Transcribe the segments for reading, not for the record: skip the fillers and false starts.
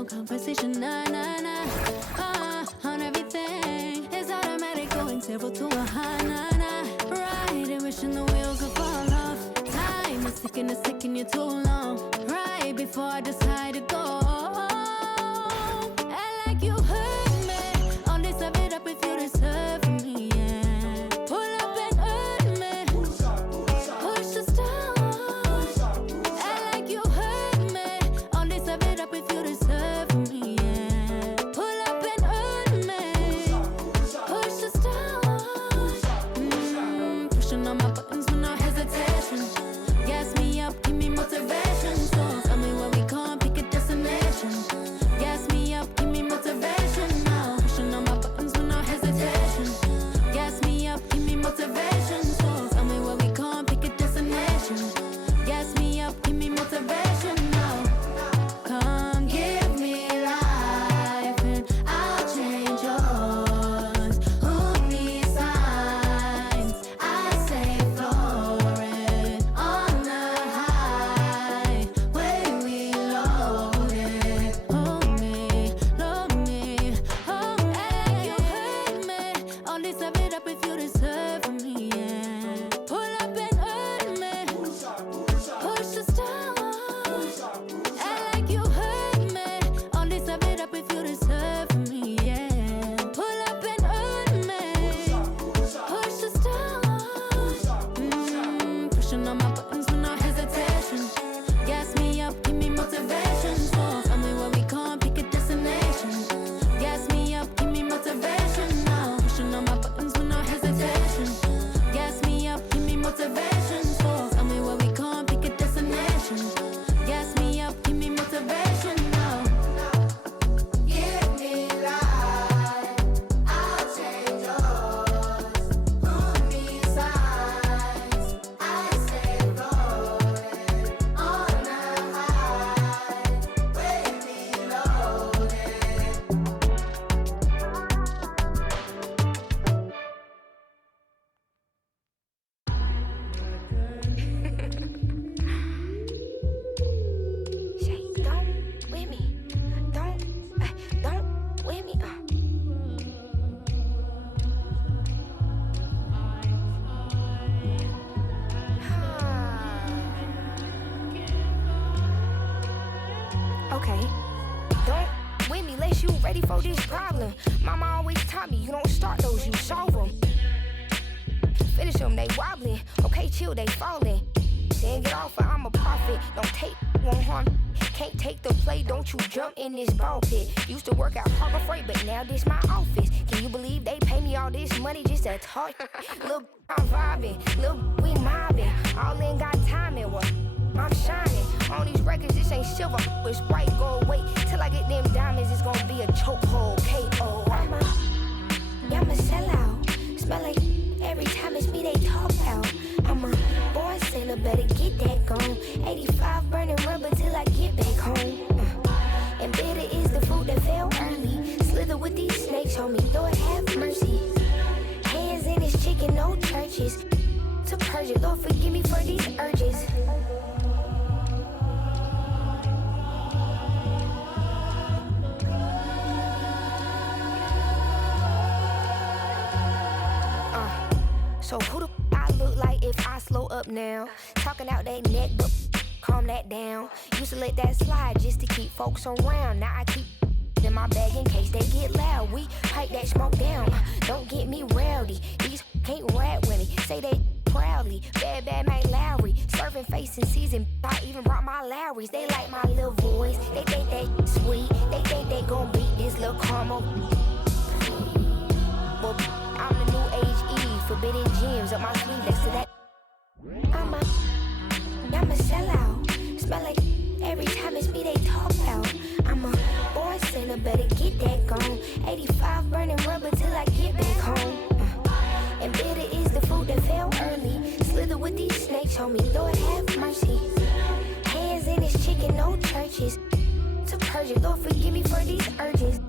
no conversation, nah, nah, nah. On everything, it's automatic, going 0 to a high, nah, nah. Right, and wishing the wheels would fall off. Time is ticking you too long. Right before I decide to go. Act like you hurt me. Only serve it up if you deserve me, yeah. Pull up and hurt me. Push the stars. Act like you hurt me. Only serve it up if you deserve me, yeah. Pull up and hurt me. Push the stars. Pushing on my buttons with no hesitation. Gas me up, give me motivation. So tell me where we come, pick a destination. Gas me up, give me motivation now. Pushing on my buttons with no hesitation. Gas me up, give me motivation. So tell me where we come, pick a destination. Gas me up, give me motivation now. Come give me life and I'll change yours. Who needs signs? I say floating on the high when we loaded. Hold me, hold me. You hurt me. Only serve it up if you deserve me, yeah. Pull up and hurt me. Push the stars. Act like you hurt me. Only serve it up if you deserve me, yeah. Pull up and hurt me. Push the stars. Pushing on my buttons with no hesitation. Gas me up, give me motivation. So tell me where we come, pick a destination. Gas me up, give me motivation now. Pushing on my buttons with no hesitation. Gas me up, give me motivation. So tell me where we come, pick a destination. Gas me up, give me motivation now. Give me life, I'll change yours. Who needs signs? I say floating on the high when we loaded. Shay, don't with me. Don't with me. Okay. Don't with me unless you ready for this problem. Mama always taught me you don't start those, you solve them. Finish them, they wobbling. Okay, chill, they falling. Then get off, I'm a prophet. Don't take, won't harm. Can't take the play, don't you jump in this ball pit. Used to work out Harbor Freight, but now this my office. Can you believe they pay me all this money just to talk? Look, I'm vibing, look, we mobbing. All in got timing, what? I'm shining. On these records, this ain't silver, it's white gold. Wait till I get them diamonds, it's gonna be a chokehold. K.O. I'm a sellout. Smell like every time it's me they talk out. I'm a born sinner, better get that gone. 85 burning rubber till I get back home. And bitter is the fruit that fell early. Slither with these snakes, homie, Lord have mercy. Hands in his chicken, no churches. To purge it, Lord forgive me for these urges. So who the I look like if I slow up now? Talking out that neck, but calm that down. Used to let that slide just to keep folks around. Now I keep in my bag in case they get loud. We pipe that smoke down. Don't get me rowdy. These can't rap with me. Say they proudly. Bad Mike Lowry. Surfing face in season. I even brought my Lowrys. They like my little voice. They think they sweet. They think they gon' beat this little caramel. Well, I'm the new age Eve. Forbidden gems up my sleeve next to that. I'm a sellout. Smell like every time it's me they talk out. I'm a born sinner, better get that gone. 85 burning rubber till I get back home. And bitter is the fruit that fell early. Slither with these snakes, homie, Lord have mercy. Hands in his chicken, no churches. To purge it, Lord forgive me for these urges.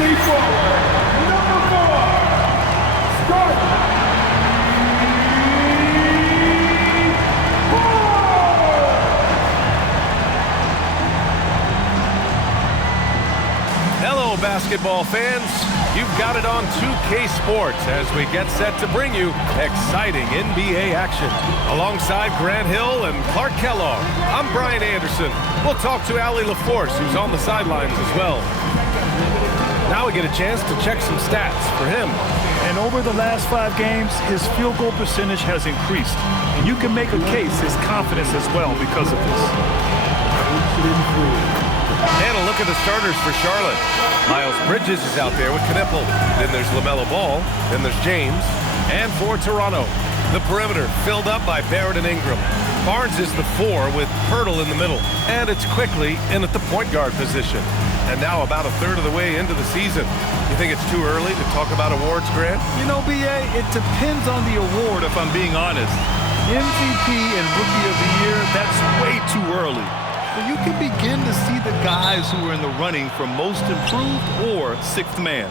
Emergency forward, number 4, Scotiabank. Hello, basketball fans. You've got it on 2K Sports as we get set to bring you exciting NBA action. Alongside Grant Hill and Clark Kellogg, I'm Brian Anderson. We'll talk to Allie LaForce, who's on the sidelines as well. Now we get a chance to check some stats for him. And over the last 5 games, his field goal percentage has increased. And you can make a case his confidence as well because of this. And a look at the starters for Charlotte. Miles Bridges is out there with Knipple. Then there's LaMelo Ball. Then there's James. And for Toronto, the perimeter filled up by Barrett and Ingram. Barnes is the 4 with Pirtle in the middle. And it's quickly in at the point guard position. And now about a third of the way into the season. You think it's too early to talk about awards, Grant? You know, B.A., it depends on the award if I'm being honest. MVP and Rookie of the Year, that's way too early. But you can begin to see the guys who are in the running for Most Improved or 6th Man.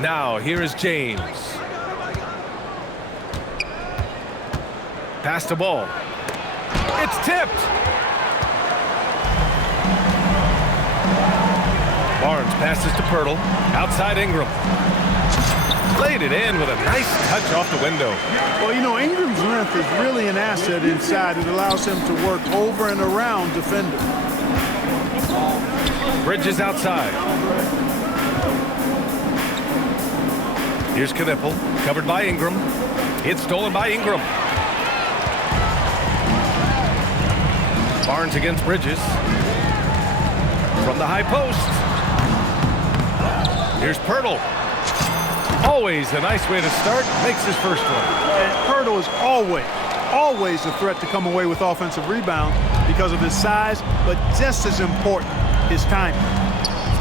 Now, here is James. Pass the ball. It's tipped. Barnes passes to Pirtle. Outside Ingram. Played it in with a nice touch off the window. Well, you know, Ingram's length is really an asset inside. It allows him to work over and around defenders. Bridges outside. Here's Knipple, covered by Ingram. It's stolen by Ingram. Barnes against Bridges. From the high post. Here's Pirtle. Always a nice way to start. Makes his first one. And Pirtle is always a threat to come away with offensive rebounds because of his size, but just as important, his timing.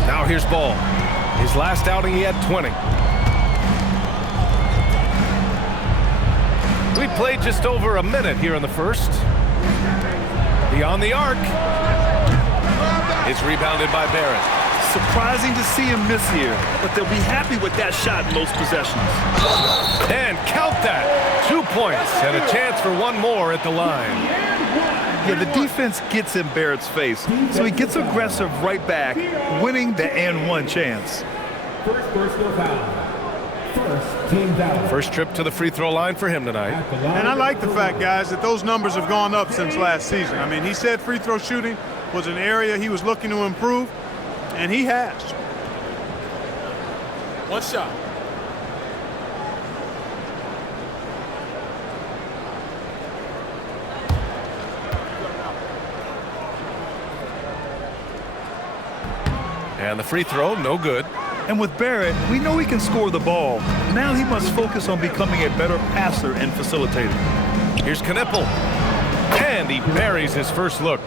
Now here's Ball. His last outing, he had 20. We played just over a minute here in the first. Beyond the arc. It's rebounded by Barrett. Surprising to see him miss here, but they'll be happy with that shot in most possessions. And count that. 2 points and a chance for one more at the line. Yeah, the defense gets in Barrett's face, so he gets aggressive right back, winning the and one chance. First personal foul. First team foul. First trip to the free throw line for him tonight. And I like the fact, guys, that those numbers have gone up since last season. I mean, he said free throw shooting was an area he was looking to improve, and he has. One shot. And the free throw, no good. And with Barrett, we know he can score the ball. Now he must focus on becoming a better passer and facilitator. Here's Knipple. And he buries his first look.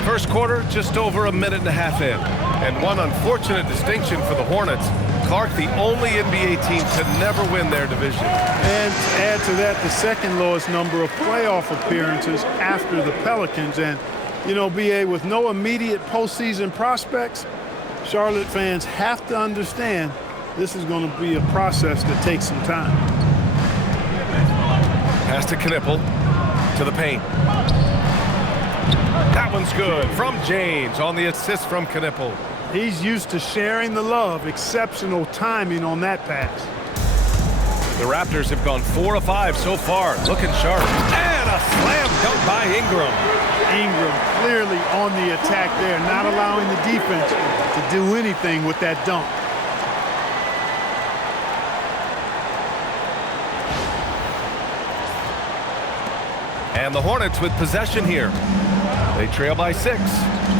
First quarter, just over a minute and a half in. And one unfortunate distinction for the Hornets. Clark, the only NBA team to never win their division. And to add to that, the second lowest number of playoff appearances after the Pelicans. And, you know, BA, with no immediate postseason prospects, Charlotte fans have to understand this is going to be a process that takes some time. Pass to Knipple, to the paint. That one's good from James on the assist from Knipple. He's used to sharing the love. Exceptional timing on that pass. The Raptors have gone 4 of 5 so far, looking sharp. And a slam dunk by Ingram. Ingram clearly on the attack there, not allowing the defense to do anything with that dunk. And the Hornets with possession here. They trail by 6.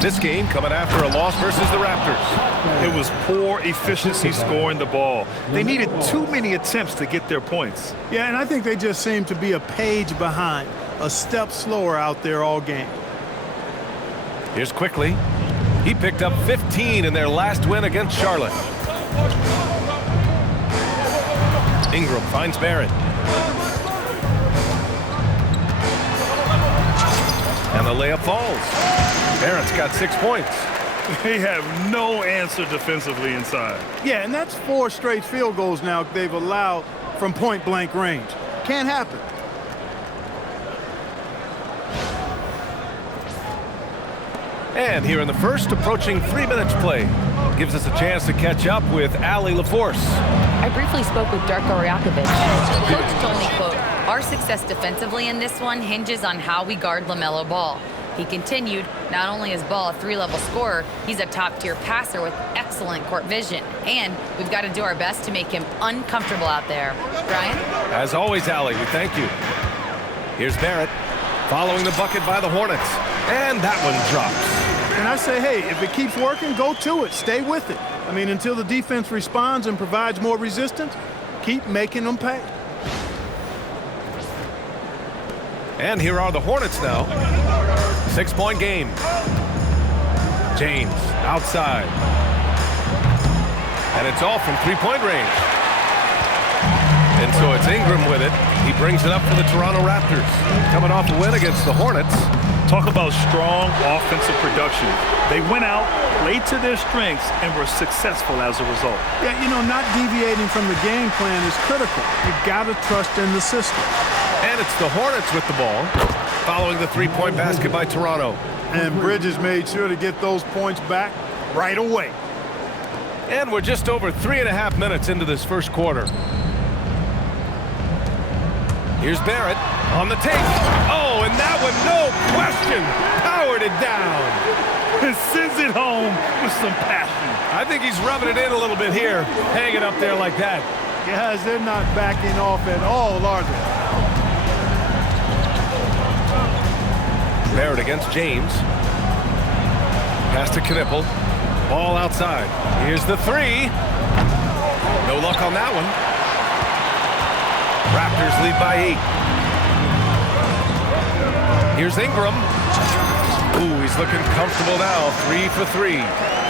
This game coming after a loss versus the Raptors. It was poor efficiency scoring the ball. They needed too many attempts to get their points. Yeah, and I think they just seem to be a page behind, a step slower out there all game. Here's Quickly. He picked up 15 in their last win against Charlotte. Ingram finds Barrett. And the layup falls. Barrett's got 6 points. They have no answer defensively inside. Yeah, and that's 4 straight field goals now they've allowed from point-blank range. Can't happen. And here in the first, approaching 3 minutes play. Gives us a chance to catch up with Allie LaForce. I briefly spoke with Darko Rajakovic. Coach told me, quote, "Our success defensively in this one hinges on how we guard LaMelo Ball." He continued, not only is Ball a 3-level scorer, he's a top-tier passer with excellent court vision. And we've got to do our best to make him uncomfortable out there. Brian? As always, Allie, we thank you. Here's Barrett, following the bucket by the Hornets. And that one drops. And I say, hey, if it keeps working, go to it. Stay with it. I mean, until the defense responds and provides more resistance, keep making them pay. And here are the Hornets now. 6-point game. James outside. And it's all from 3-point range. And so it's Ingram with it. He brings it up for the Toronto Raptors. Coming off a win against the Hornets. Talk about strong offensive production. They went out, played to their strengths, and were successful as a result. Yeah, you know, not deviating from the game plan is critical. You've got to trust in the system. And it's the Hornets with the ball, following the 3-point basket by Toronto. And Bridges made sure to get those points back right away. And we're just over 3.5 minutes into this first quarter. Here's Barrett on the take. Oh, and that one, no question, powered it down. And sends it home with some passion. I think he's rubbing it in a little bit here, hanging up there like that. Guys, they're not backing off at all, are they? Barrett against James. Pass to Knipple. Ball outside. Here's the 3. No luck on that one. Raptors lead by 8. Here's Ingram. Ooh, he's looking comfortable now. 3 for 3.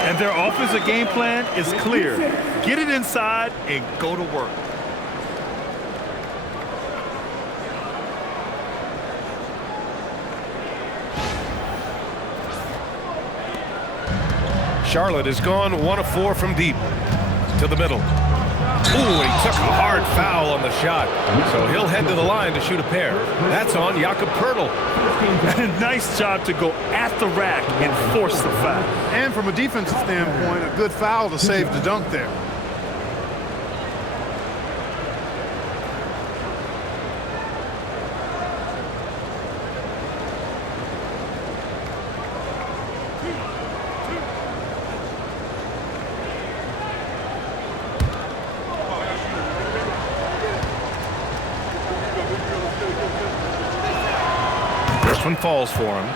And their offensive game plan is clear. Get it inside and go to work. Charlotte has gone 1 of 4 from deep. To the middle. Ooh, he took a hard foul on the shot. So he'll head to the line to shoot a pair. That's on Jakob Poeltl. Nice job to go at the rack and force the foul. And from a defensive standpoint, a good foul to save the dunk there. First one falls for him.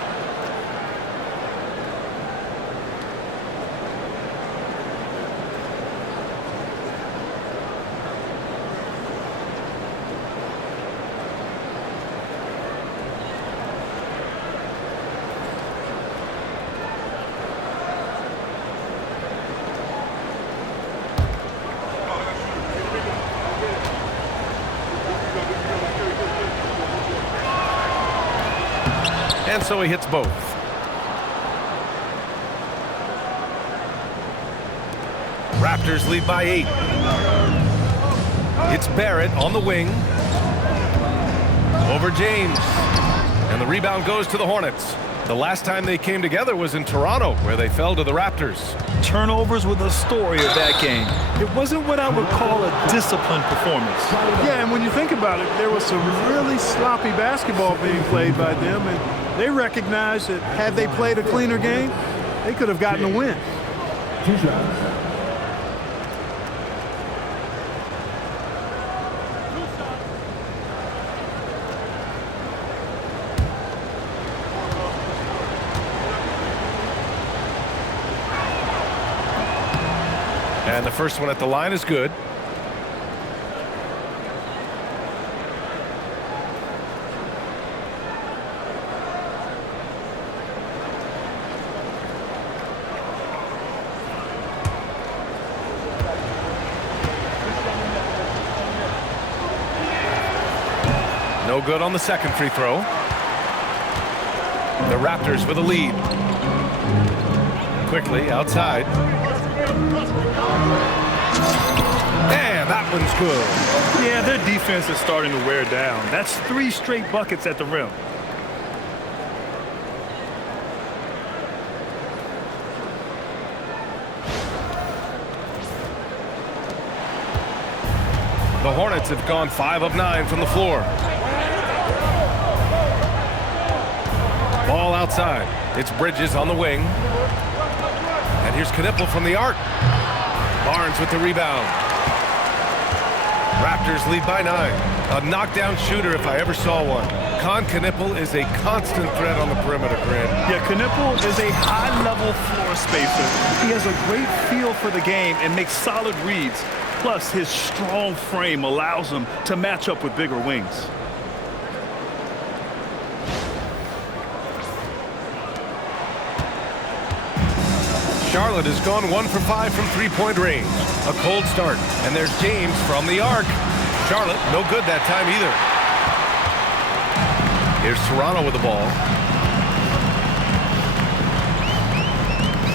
And so he hits both. Raptors lead by 8. It's Barrett on the wing. Over James. And the rebound goes to the Hornets. The last time they came together was in Toronto, where they fell to the Raptors. Turnovers were the story of that game. It wasn't what I would call a disciplined performance. Yeah, and when you think about it, there was some really sloppy basketball being played by them, and they recognized that had they played a cleaner game, they could have gotten a win. 2 shots. And the first one at the line is good. No good on the second free throw. The Raptors with a lead. Quickly outside. And that one's good. Yeah, their defense is starting to wear down. That's 3 straight buckets at the rim. The Hornets have gone 5 of 9 from the floor. Ball outside. It's Bridges on the wing. And here's Knippel from the arc. Barnes with the rebound. Raptors lead by 9. A knockdown shooter if I ever saw one. Knippel is a constant threat on the perimeter, Grant. Yeah, Knippel is a high-level floor spacer. He has a great feel for the game and makes solid reads. Plus, his strong frame allows him to match up with bigger wings. Charlotte has gone 1 for 5 from three-point range. A cold start. And there's James from the arc. Charlotte, no good that time either. Here's Toronto with the ball.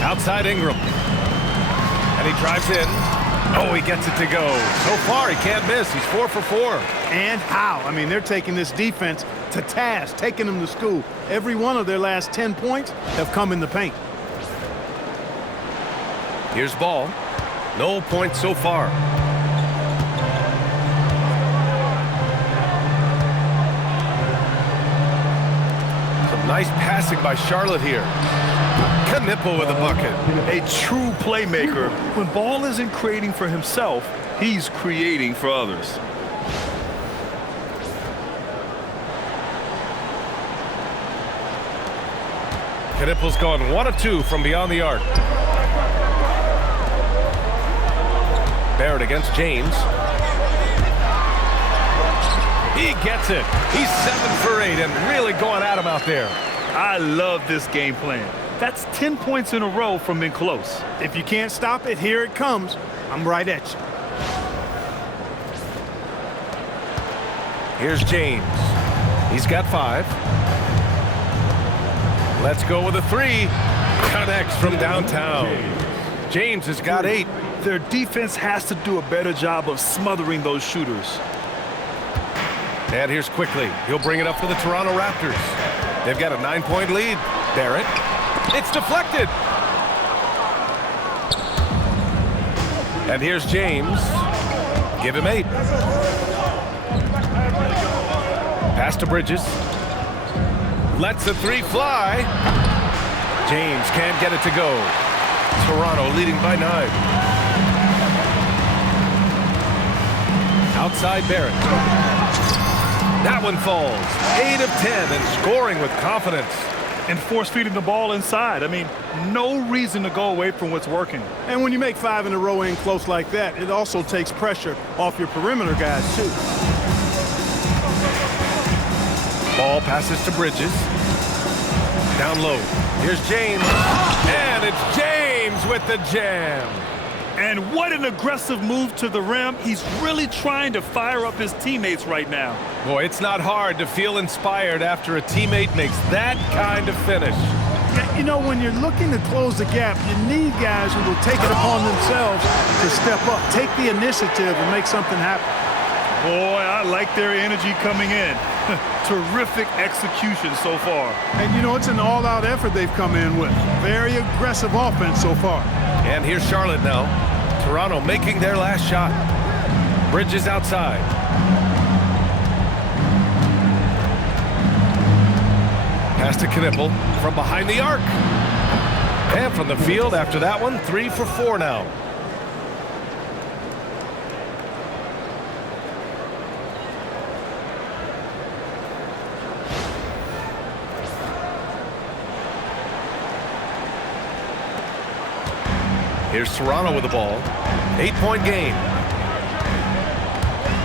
Outside Ingram. And he drives in. Oh, he gets it to go. So far, he can't miss. He's 4 for 4. And how? I mean, they're taking this defense to task, taking them to school. Every one of their last 10 points have come in the paint. Here's Ball. No points so far. Some nice passing by Charlotte here. Knippel with a bucket. A true playmaker. When Ball isn't creating for himself, he's creating for others. Knippel's gone 1 of 2 from beyond the arc. Barrett against James. He gets it. He's 7 for 8 and really going at him out there. I love this game plan. That's 10 points in a row from in close. If you can't stop it, here it comes. I'm right at you. Here's James. He's got 5. Let's go with a 3. Connects from downtown. James has got 8. Their defense has to do a better job of smothering those shooters. And here's Quickly. He'll bring it up for the Toronto Raptors. They've got a 9-point lead. Barrett. It's deflected. And here's James. Give him 8. Pass to Bridges. Lets the 3 fly. James can't get it to go. Toronto leading by 9. Outside Barrett. That one falls. 8 of 10 and scoring with confidence. And force feeding the ball inside. I mean, no reason to go away from what's working. And when you make 5 in a row in close like that, it also takes pressure off your perimeter guys, too. Ball passes to Bridges. Down low. Here's James. And it's James with the jam. And what an aggressive move to the rim. He's really trying to fire up his teammates right now. Boy, it's not hard to feel inspired after a teammate makes that kind of finish. You know, when you're looking to close the gap, you need guys who will take it upon themselves to step up, take the initiative and make something happen. Boy, I like their energy coming in. Terrific execution so far. And, you know, it's an all-out effort they've come in with. Very aggressive offense so far. And here's Charlotte now. Toronto making their last shot. Bridges outside. Pass to Knippel from behind the arc. And from the field after that one, 3 for 4 now. Here's Toronto with the ball. 8-point game.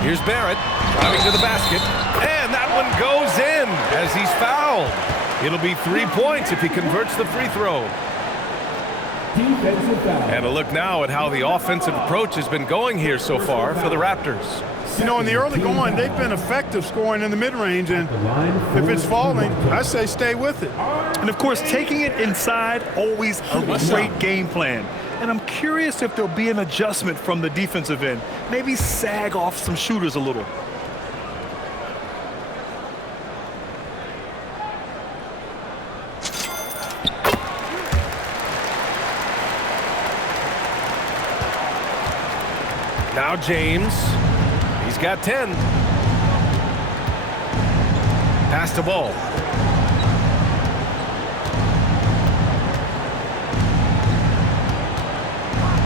Here's Barrett driving to the basket. And that one goes in as he's fouled. It'll be 3 points if he converts the free throw. And a look now at how the offensive approach has been going here so far for the Raptors. You know, in the early going, they've been effective scoring in the mid-range, and if it's falling, I say stay with it. And, of course, taking it inside, always a great game plan. And I'm curious if there'll be an adjustment from the defensive end. Maybe sag off some shooters a little. Now James. He's got 10. Pass the ball.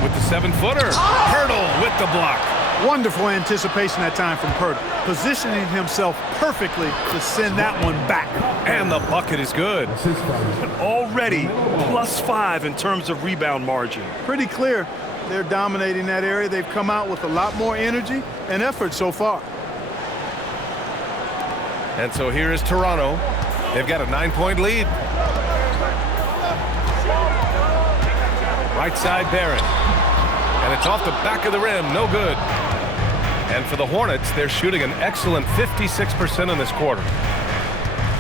With the 7-footer. Hurdle with the block. Wonderful anticipation that time from Purtle, positioning himself perfectly to send that one back. And the bucket is good. Already +5 in terms of rebound margin. Pretty clear they're dominating that area. They've come out with a lot more energy and effort so far. And so here is Toronto. They've got a 9-point lead. Right side Barrett. And it's off the back of the rim. No good. And for the Hornets, they're shooting an excellent 56% in this quarter.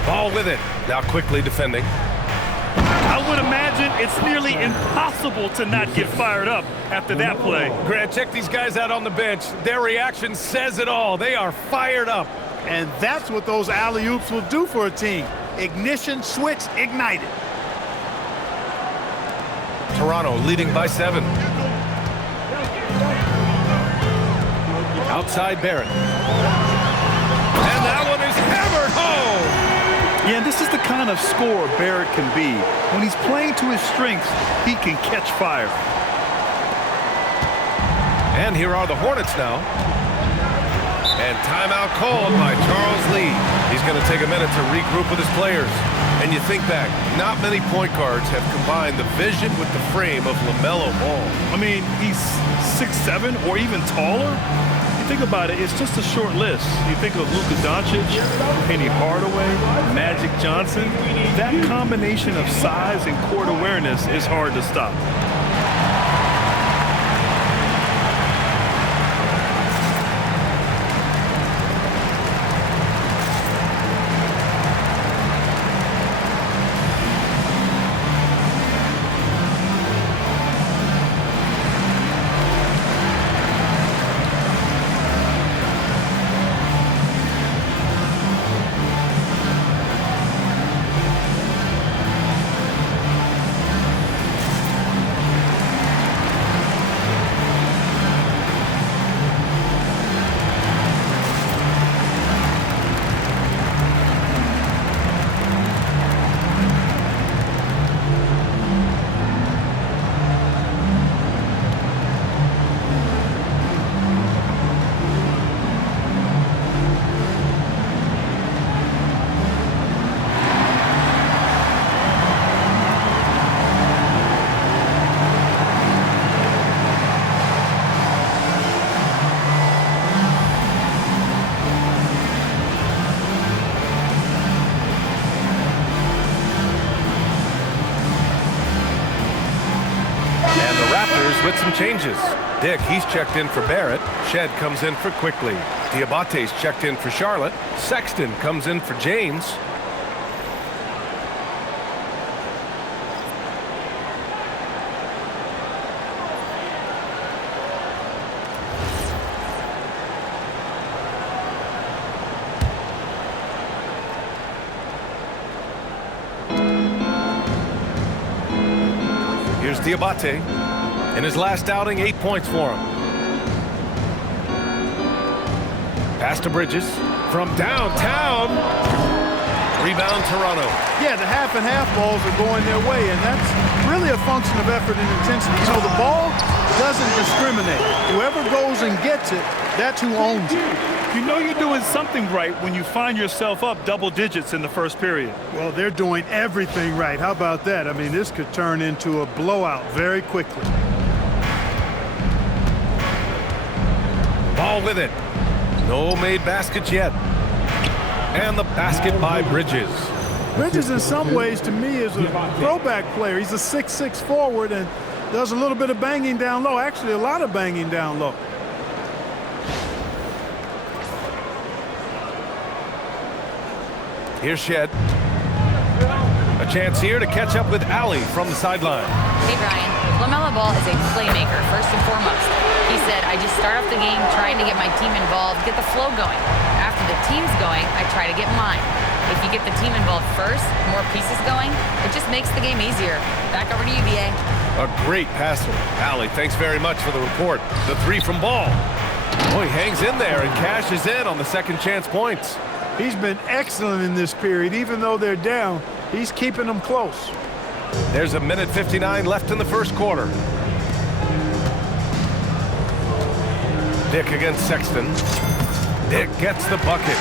Ball with it. Now quickly defending. I would imagine it's nearly impossible to not get fired up after that play. Grant, check these guys out on the bench. Their reaction says it all. They are fired up. And that's what those alley-oops will do for a team. Ignition, switch, ignited. Toronto leading by 7. Outside Barrett. And that one is hammered home. Yeah, this is the kind of scorer Barrett can be. When he's playing to his strengths, he can catch fire. And here are the Hornets now. And timeout called by Charles Lee. He's going to take a minute to regroup with his players. And you think back, not many point guards have combined the vision with the frame of LaMelo Ball. I mean, he's 6'7" or even taller. You think about it, it's just a short list. You think of Luka Doncic, Penny Hardaway, Magic Johnson. That combination of size and court awareness is hard to stop. With some changes. Dick, he's checked in for Barrett. Shed comes in for Quickly. Diabate's checked in for Charlotte. Sexton comes in for James. Here's Diabate. In his last outing, 8 points for him. Pass to Bridges from downtown. Rebound Toronto. Yeah, the half and half balls are going their way, and that's really a function of effort and intensity. You know, the ball doesn't discriminate. Whoever goes and gets it, that's who owns it. You know you're doing something right when you find yourself up double digits in the first period. Well, they're doing everything right. How about that? I mean, this could turn into a blowout very quickly. Ball with it. No made baskets yet. And the basket by Bridges. Bridges, in some ways, to me, is a throwback player. He's a 6'6" forward and does a little bit of banging down low. Actually, a lot of banging down low. Here's Shed. A chance here to catch up with Allie from the sideline. Hey, Brian. LaMelo Ball is a playmaker, first and foremost. He said, I just start off the game trying to get my team involved, get the flow going. After the team's going, I try to get mine. If you get the team involved first, more pieces going, it just makes the game easier. Back over to you, BA. A great passer. Allie, thanks very much for the report. The three from Ball. Oh, he hangs in there and cashes in on the second chance points. He's been excellent in this period. Even though they're down, he's keeping them close. There's a minute 59 left in the first quarter. Dick against Sexton. Dick gets the bucket.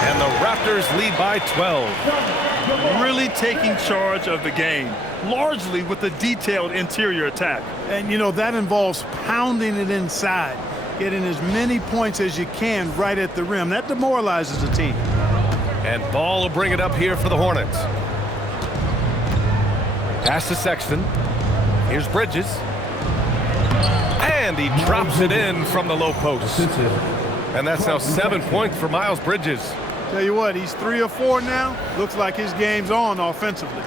And the Raptors lead by 12. Really taking charge of the game, largely with a detailed interior attack. And, you know, that involves pounding it inside, getting as many points as you can right at the rim. That demoralizes the team. And Ball will bring it up here for the Hornets. Pass to Sexton. Here's Bridges. And he drops it in from the low post. And that's now 7 points for Miles Bridges. Tell you what, he's 3 or 4 now. Looks like his game's on offensively.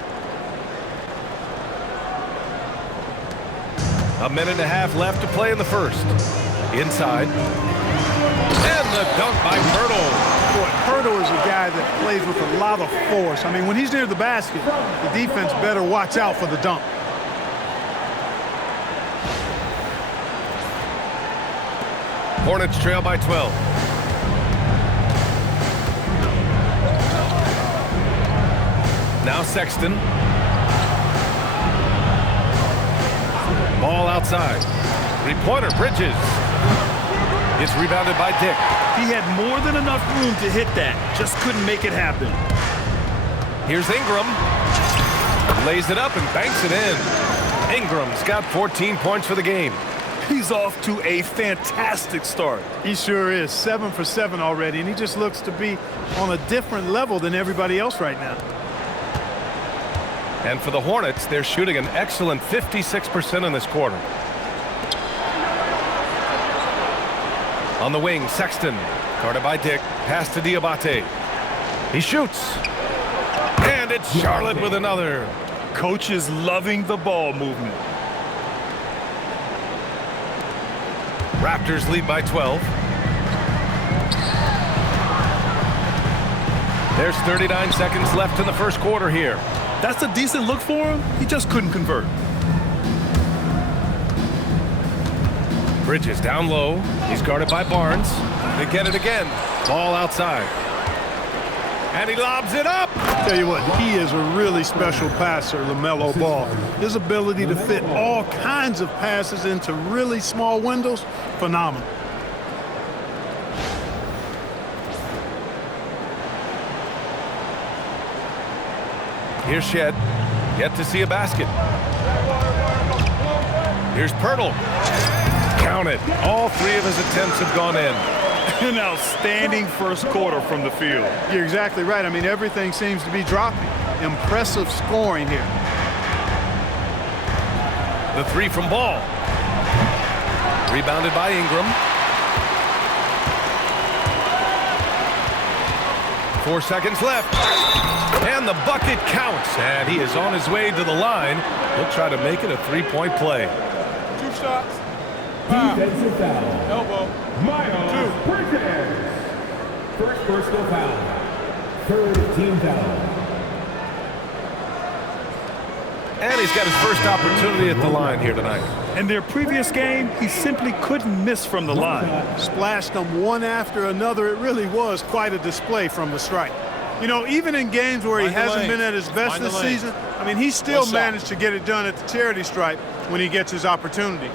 A minute and a half left to play in the first. Inside. And the dunk by Pirtle. Boy, Pirtle is a guy that plays with a lot of force. I mean, when he's near the basket, the defense better watch out for the dunk. Hornets trail by 12. Now Sexton. Ball outside. Three-pointer, Bridges. It's rebounded by Dick. He had more than enough room to hit that. Just couldn't make it happen. Here's Ingram. Lays it up and banks it in. Ingram's got 14 points for the game. He's off to a fantastic start. He sure is. 7 for 7 already, and he just looks to be on a different level than everybody else right now. And for the Hornets, they're shooting an excellent 56% in this quarter. On the wing, Sexton. Guarded by Dick. Pass to Diabate. He shoots. And it's Charlotte with another. Coach is loving the ball movement. Raptors lead by 12. There's 39 seconds left in the first quarter here. That's a decent look for him. He just couldn't convert. Bridges down low. He's guarded by Barnes. They get it again. Ball outside. And he lobs it up. Tell you what, he is a really special passer, LaMelo Ball. His ability to fit all kinds of passes into really small windows, phenomenal. Here's Shed. Yet to see a basket. Here's Pirtle. Count it. All 3 of his attempts have gone in. An outstanding first quarter from the field. You're exactly right. I mean, everything seems to be dropping. Impressive scoring here. The 3 from Ball. Rebounded by Ingram. 4 seconds left. And the bucket counts. And he is on his way to the line. He'll try to make it a 3-point play. 2 shots. Defensive foul. Elbow. Miles Bridges. First personal foul. Third team foul. And he's got his first opportunity at the line here tonight. In their previous game, he simply couldn't miss from the line. Splashed them one after another. It really was quite a display from the stripe. You know, even in games where he hasn't been at his best this season, I mean, he still managed to get it done at the charity stripe when he gets his opportunities.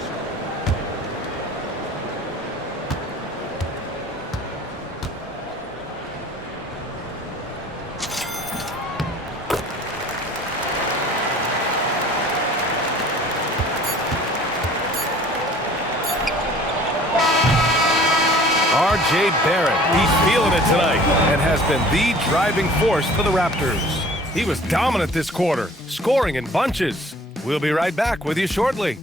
R.J. Barrett, he's feeling it tonight and has been the driving force for the Raptors. He was dominant this quarter, scoring in bunches. We'll be right back with you shortly.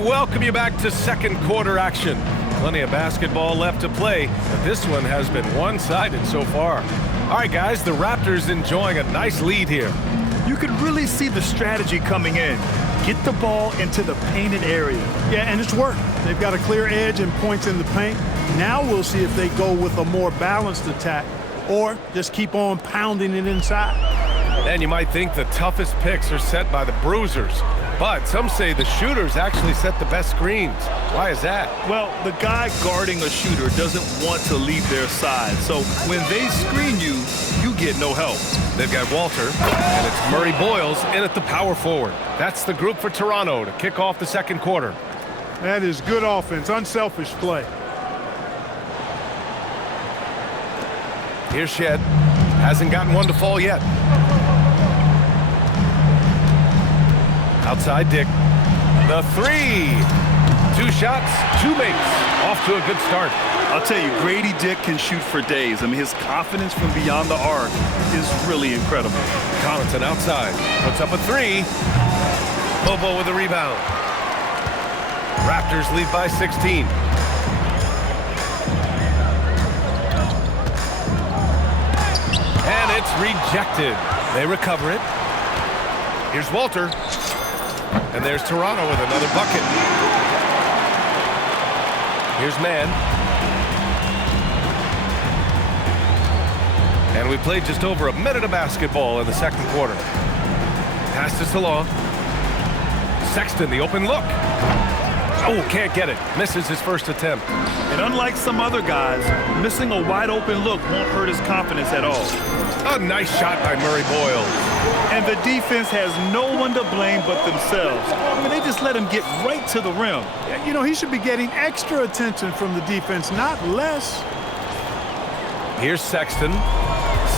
welcome you back to second quarter action. Plenty of basketball left to play, but this one has been one-sided so far. All right, guys, the Raptors enjoying a nice lead here. You can really see the strategy coming in. Get the ball into the painted area. Yeah, and it's worked. They've got a clear edge and points in the paint. Now we'll see if they go with a more balanced attack or just keep on pounding it inside. And you might think the toughest picks are set by the bruisers, but some say the shooters actually set the best screens. Why is that? Well, the guy guarding a shooter doesn't want to leave their side, so when they screen you, you get no help. They've got Walter, and it's Murray Boyles in at the power forward. That's the group for Toronto to kick off the second quarter. That is good offense, unselfish play. Here's Shed. Hasn't gotten one to fall yet. Outside Dick. The three. 2 shots, 2 makes. Off to a good start. I'll tell you, Grady Dick can shoot for days. I mean, his confidence from beyond the arc is really incredible. Connaughton outside. Puts up a 3. Bobo with a rebound. Raptors lead by 16. And it's rejected. They recover it. Here's Walter. And there's Toronto with another bucket. Here's Mann. And we played just over a minute of basketball in the second quarter. Pass to Salon. Sexton, the open look. Oh, can't get it. Misses his first attempt. And unlike some other guys, missing a wide open look won't hurt his confidence at all. A nice shot by Murray Boyles. And the defense has no one to blame but themselves. I mean, they just let him get right to the rim. You know, he should be getting extra attention from the defense, not less. Here's Sexton.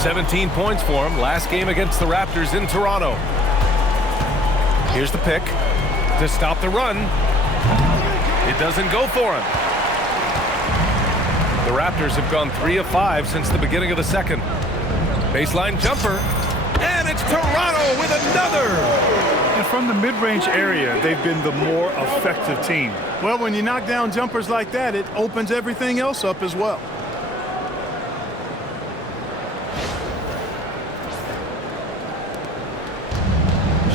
17 points for him. Last game against the Raptors in Toronto. Here's the pick to stop the run. It doesn't go for him. The Raptors have gone 3 of 5 since the beginning of the second. Baseline jumper. And it's Toronto with another. And from the mid-range area, they've been the more effective team. Well, when you knock down jumpers like that, it opens everything else up as well.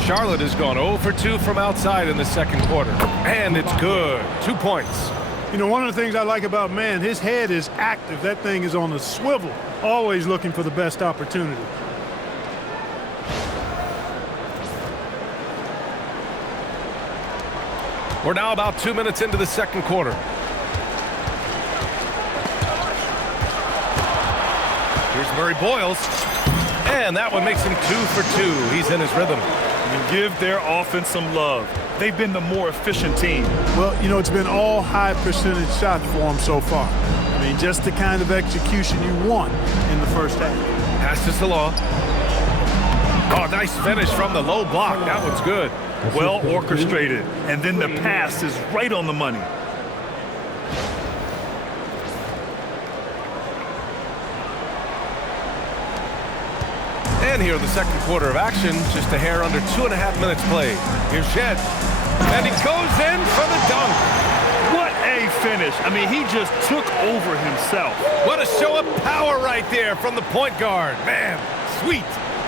Charlotte has gone 0 for 2 from outside in the second quarter. And it's good. 2 points. You know, one of the things I like about Mann, his head is active. That thing is on a swivel, always looking for the best opportunity. We're now about 2 minutes into the second quarter. Here's Murray Boyles. And that one makes him 2 for 2. He's in his rhythm. And give their offense some love. They've been the more efficient team. Well, you know, it's been all high percentage shots for them so far. I mean, just the kind of execution you want in the first half. Pass to Salon. Oh, nice finish from the low block. That one's good. Well orchestrated. And then the pass is right on the money. And here in the second quarter of action, just a hair under 2.5 minutes played. Here's Shed. And he goes in for the dunk. What a finish. I mean, he just took over himself. What a show of power right there from the point guard. Man, sweet.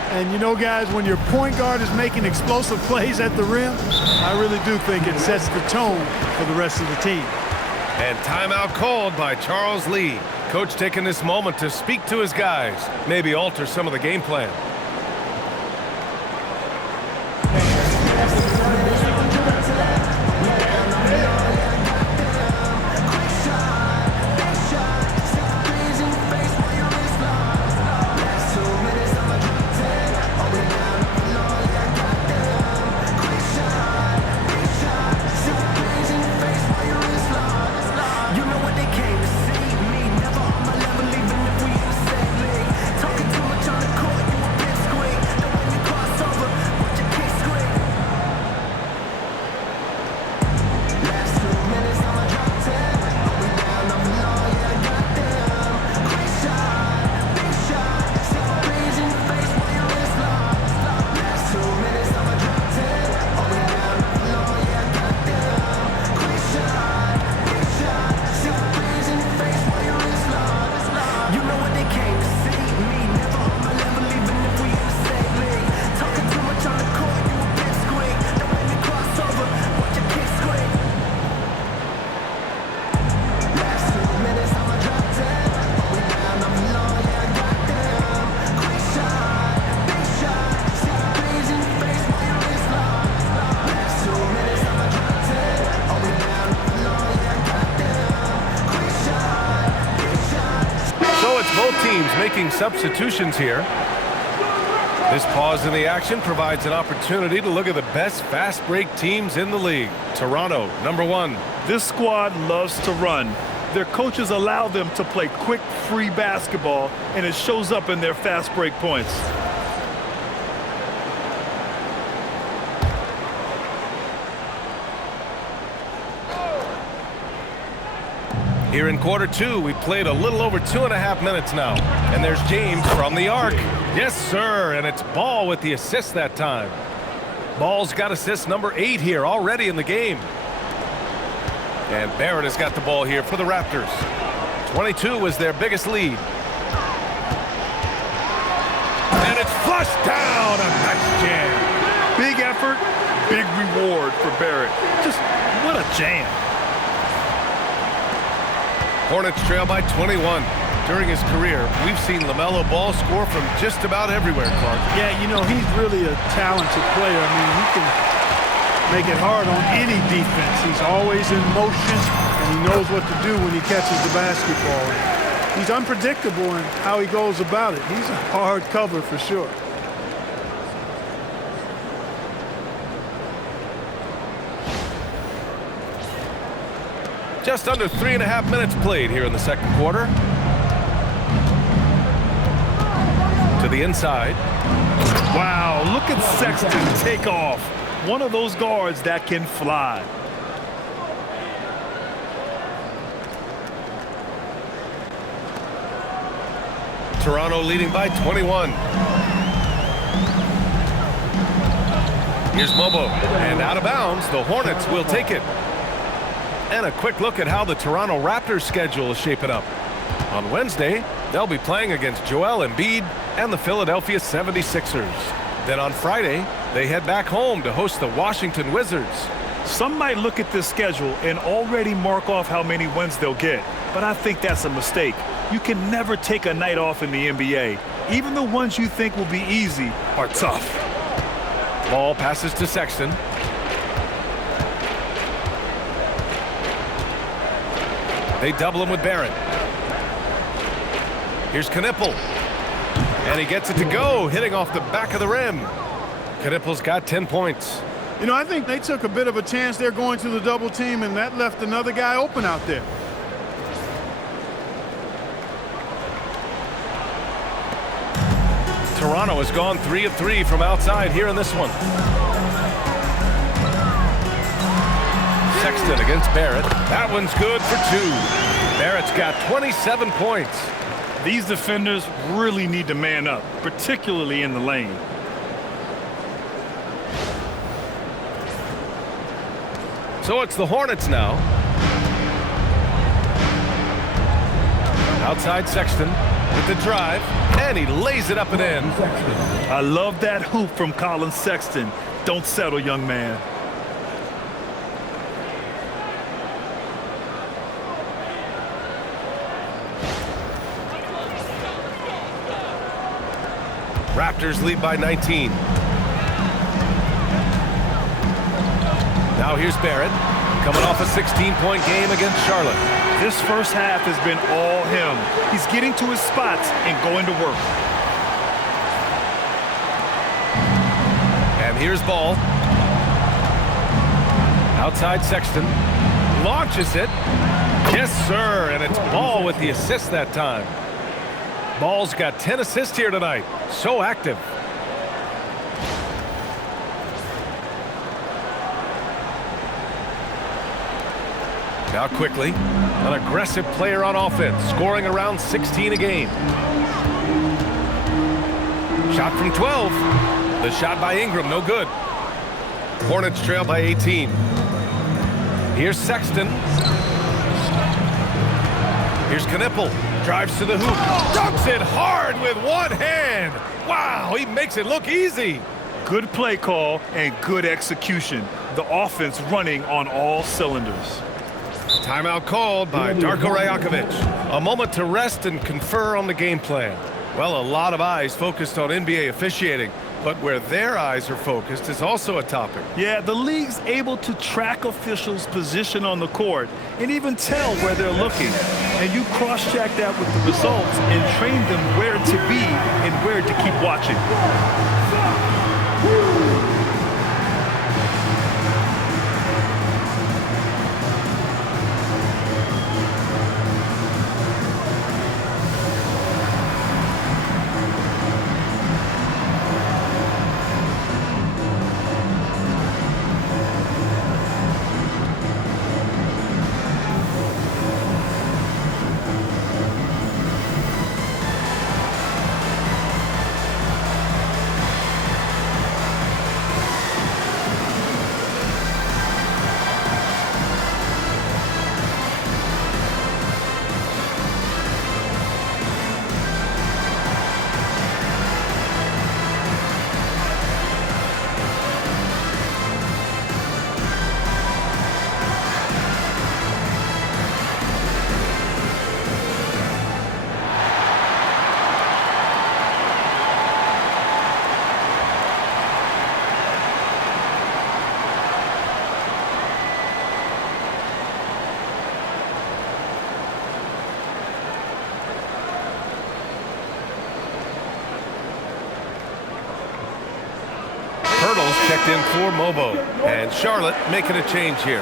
And you know, guys, when your point guard is making explosive plays at the rim, I really do think it sets the tone for the rest of the team. And timeout called by Charles Lee. Coach taking this moment to speak to his guys, maybe alter some of the game plan. teams making substitutions here. This pause in the action provides an opportunity to look at the best fast break teams in the league. Toronto, number 1. This squad loves to run. Their coaches allow them to play quick, free basketball, and it shows up in their fast break points. Here in quarter 2, we played a little over 2.5 minutes now. And there's James from the arc. Yes, sir, and it's Ball with the assist that time. Ball's got assist number 8 here already in the game. And Barrett has got the ball here for the Raptors. 22 was their biggest lead. And it's flushed down. A nice jam. Big effort, big reward for Barrett. Just what a jam. Hornets trail by 21. During his career, we've seen LaMelo Ball score from just about everywhere, Clark. Yeah, you know, he's really a talented player. I mean, he can make it hard on any defense. He's always in motion, and he knows what to do when he catches the basketball. He's unpredictable in how he goes about it. He's a hard cover for sure. Just under 3.5 minutes played here in the second quarter. To the inside. Wow, look at Sexton take off. One of those guards that can fly. Toronto leading by 21. Here's Mobo, and out of bounds. The Hornets will take it. And a quick look at how the Toronto Raptors schedule is shaping up. On Wednesday, they'll be playing against Joel Embiid and the Philadelphia 76ers. Then on Friday, they head back home to host the Washington Wizards. Some might look at this schedule and already mark off how many wins they'll get, but I think that's a mistake. You can never take a night off in the NBA. Even the ones you think will be easy are tough. Ball passes to Sexton. They double him with Barrett. Here's Knipple. And he gets it to go, hitting off the back of the rim. Knipple's got 10 points. You know, I think they took a bit of a chance there going to the double team, and that left another guy open out there. Toronto has gone 3 of 3 from outside here in this one. Sexton against Barrett. That one's good for 2. Barrett's got 27 points. These defenders really need to man up, particularly in the lane. So it's the Hornets now. Outside Sexton with the drive, and he lays it up and in. I love that hoop from Colin Sexton. Don't settle, young man. Raptors lead by 19. Now here's Barrett, coming off a 16-point game against Charlotte. This first half has been all him. He's getting to his spots and going to work. And here's Ball. Outside Sexton. Launches it. Yes, sir. And it's Ball with the assist that time. Ball's got 10 assists here tonight. So active. Now quickly, an aggressive player on offense, scoring around 16 a game. Shot from 12. The shot by Ingram, no good. Hornets trail by 18. Here's Sexton. Here's Knipple. Drives to the hoop. Dunks it hard with one hand. Wow, he makes it look easy. Good play call and good execution. The offense running on all cylinders. Timeout called by Darko Rajakovic. A moment to rest and confer on the game plan. Well, a lot of eyes focused on NBA officiating, But where their eyes are focused is also a topic. Yeah, the league's able to track officials' position on the court and even tell where they're looking. And you cross-check that with the results and train them where to be and where to keep watching. Hurdles checked in for Mobo. And Charlotte making a change here.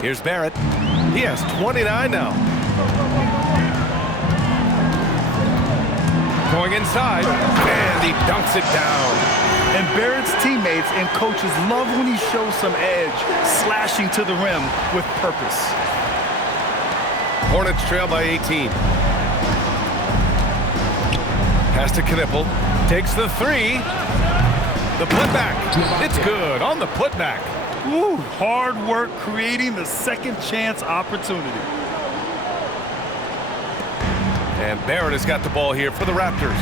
Here's Barrett. He has 29 now. Going inside, and he dunks it down. And Barrett's teammates and coaches love when he shows some edge, slashing to the rim with purpose. Hornets trail by 18. Pass to Knippel. Takes the three. The putback. It's good on the putback. Woo, hard work creating the second chance opportunity. And Barrett has got the ball here for the Raptors.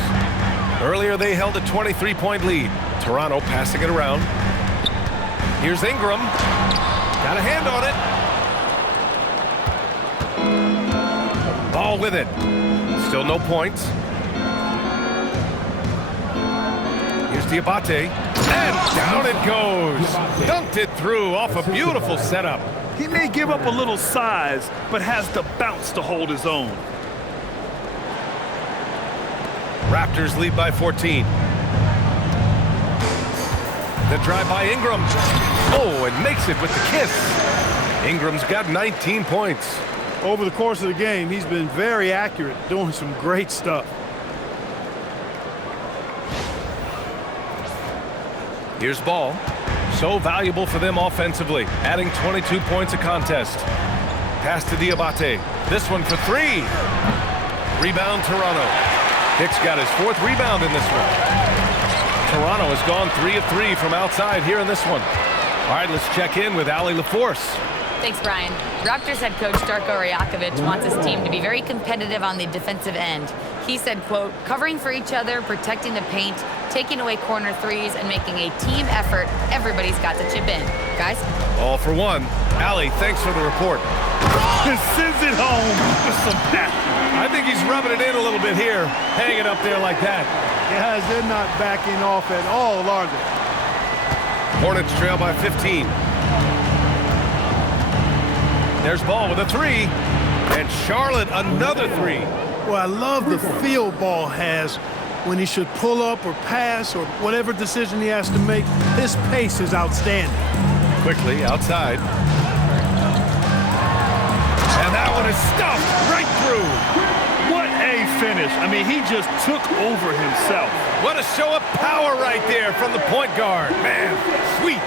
Earlier they held a 23-point lead. Toronto passing it around. Here's Ingram. Got a hand on it. Ball with it. Still no points. Here's Diabate. And down it goes. Dunked it through off a beautiful setup. He may give up a little size, but has the bounce to hold his own. Raptors lead by 14. The drive by Ingram. Oh, and makes it with the kiss. Ingram's got 19 points. Over the course of the game, he's been very accurate, doing some great stuff. Here's Ball. So valuable for them offensively, adding 22 points a contest. Pass to Diabate. This one for three. Rebound Toronto. Hicks got his fourth rebound in this one. Toronto has gone 3 of 3 from outside here in this one. All right, let's check in with Allie LaForce. Thanks, Brian. Raptors head coach Darko Rajakovic wants his team to be very competitive on the defensive end. He said, quote, covering for each other, protecting the paint, taking away corner threes, and making a team effort. Everybody's got to chip in. Guys? All for one. Allie, thanks for the report. And sends it home with some passion. I think he's rubbing it in a little bit here, hanging up there like that. Guys, they're not backing off at all, are they? Hornets trail by 15. There's Ball with a three. And Charlotte another three. Well, I love the feel Ball has when he should pull up or pass or whatever decision he has to make. His pace is outstanding. Quickly outside. And that one is stuffed right through. What a finish. I mean, he just took over himself. What a show of power right there from the point guard. Man, sweet.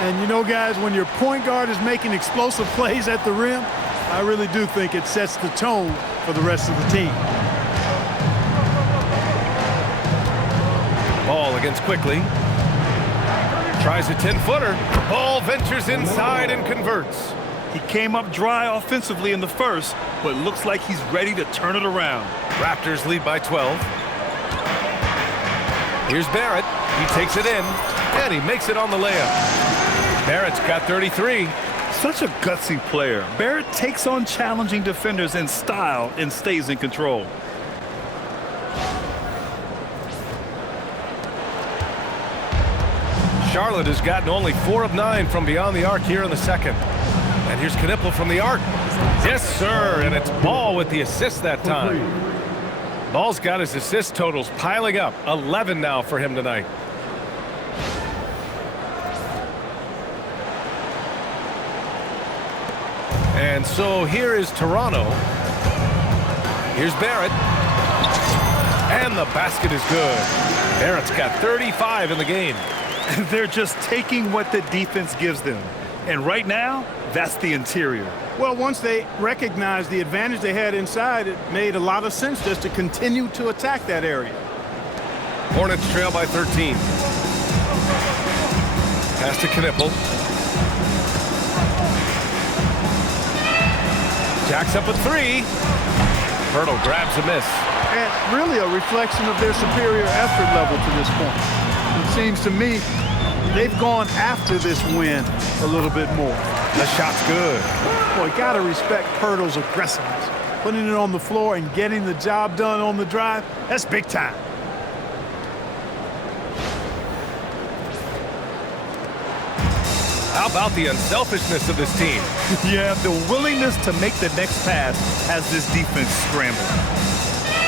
And you know, guys, when your point guard is making explosive plays at the rim, I really do think it sets the tone for the rest of the team. Ball against Quickly. Tries a 10-footer. Ball ventures inside and converts. He came up dry offensively in the first, but looks like he's ready to turn it around. Raptors lead by 12. Here's Barrett. He takes it in, and he makes it on the layup. Barrett's got 33. Such a gutsy player. Barrett takes on challenging defenders in style and stays in control. Charlotte has gotten only 4 of 9 from beyond the arc here in the second. And here's Knipple from the arc. Yes, sir, and it's Ball with the assist that time. Ball's got his assist totals piling up. 11 now for him tonight. And so here is Toronto. Here's Barrett. And the basket is good. Barrett's got 35 in the game. They're just taking what the defense gives them. And right now, that's the interior. Well, once they recognized the advantage they had inside, it made a lot of sense just to continue to attack that area. Hornets trail by 13. Pass to Knipple. Jacks up a 3. Hurdle grabs a miss. And really a reflection of their superior effort level to this point. It seems to me they've gone after this win a little bit more. The shot's good. Boy, gotta respect Pirtle's aggressiveness. Putting it on the floor and getting the job done on the drive, that's big time. How about the unselfishness of this team? Yeah, the willingness to make the next pass has this defense scrambling.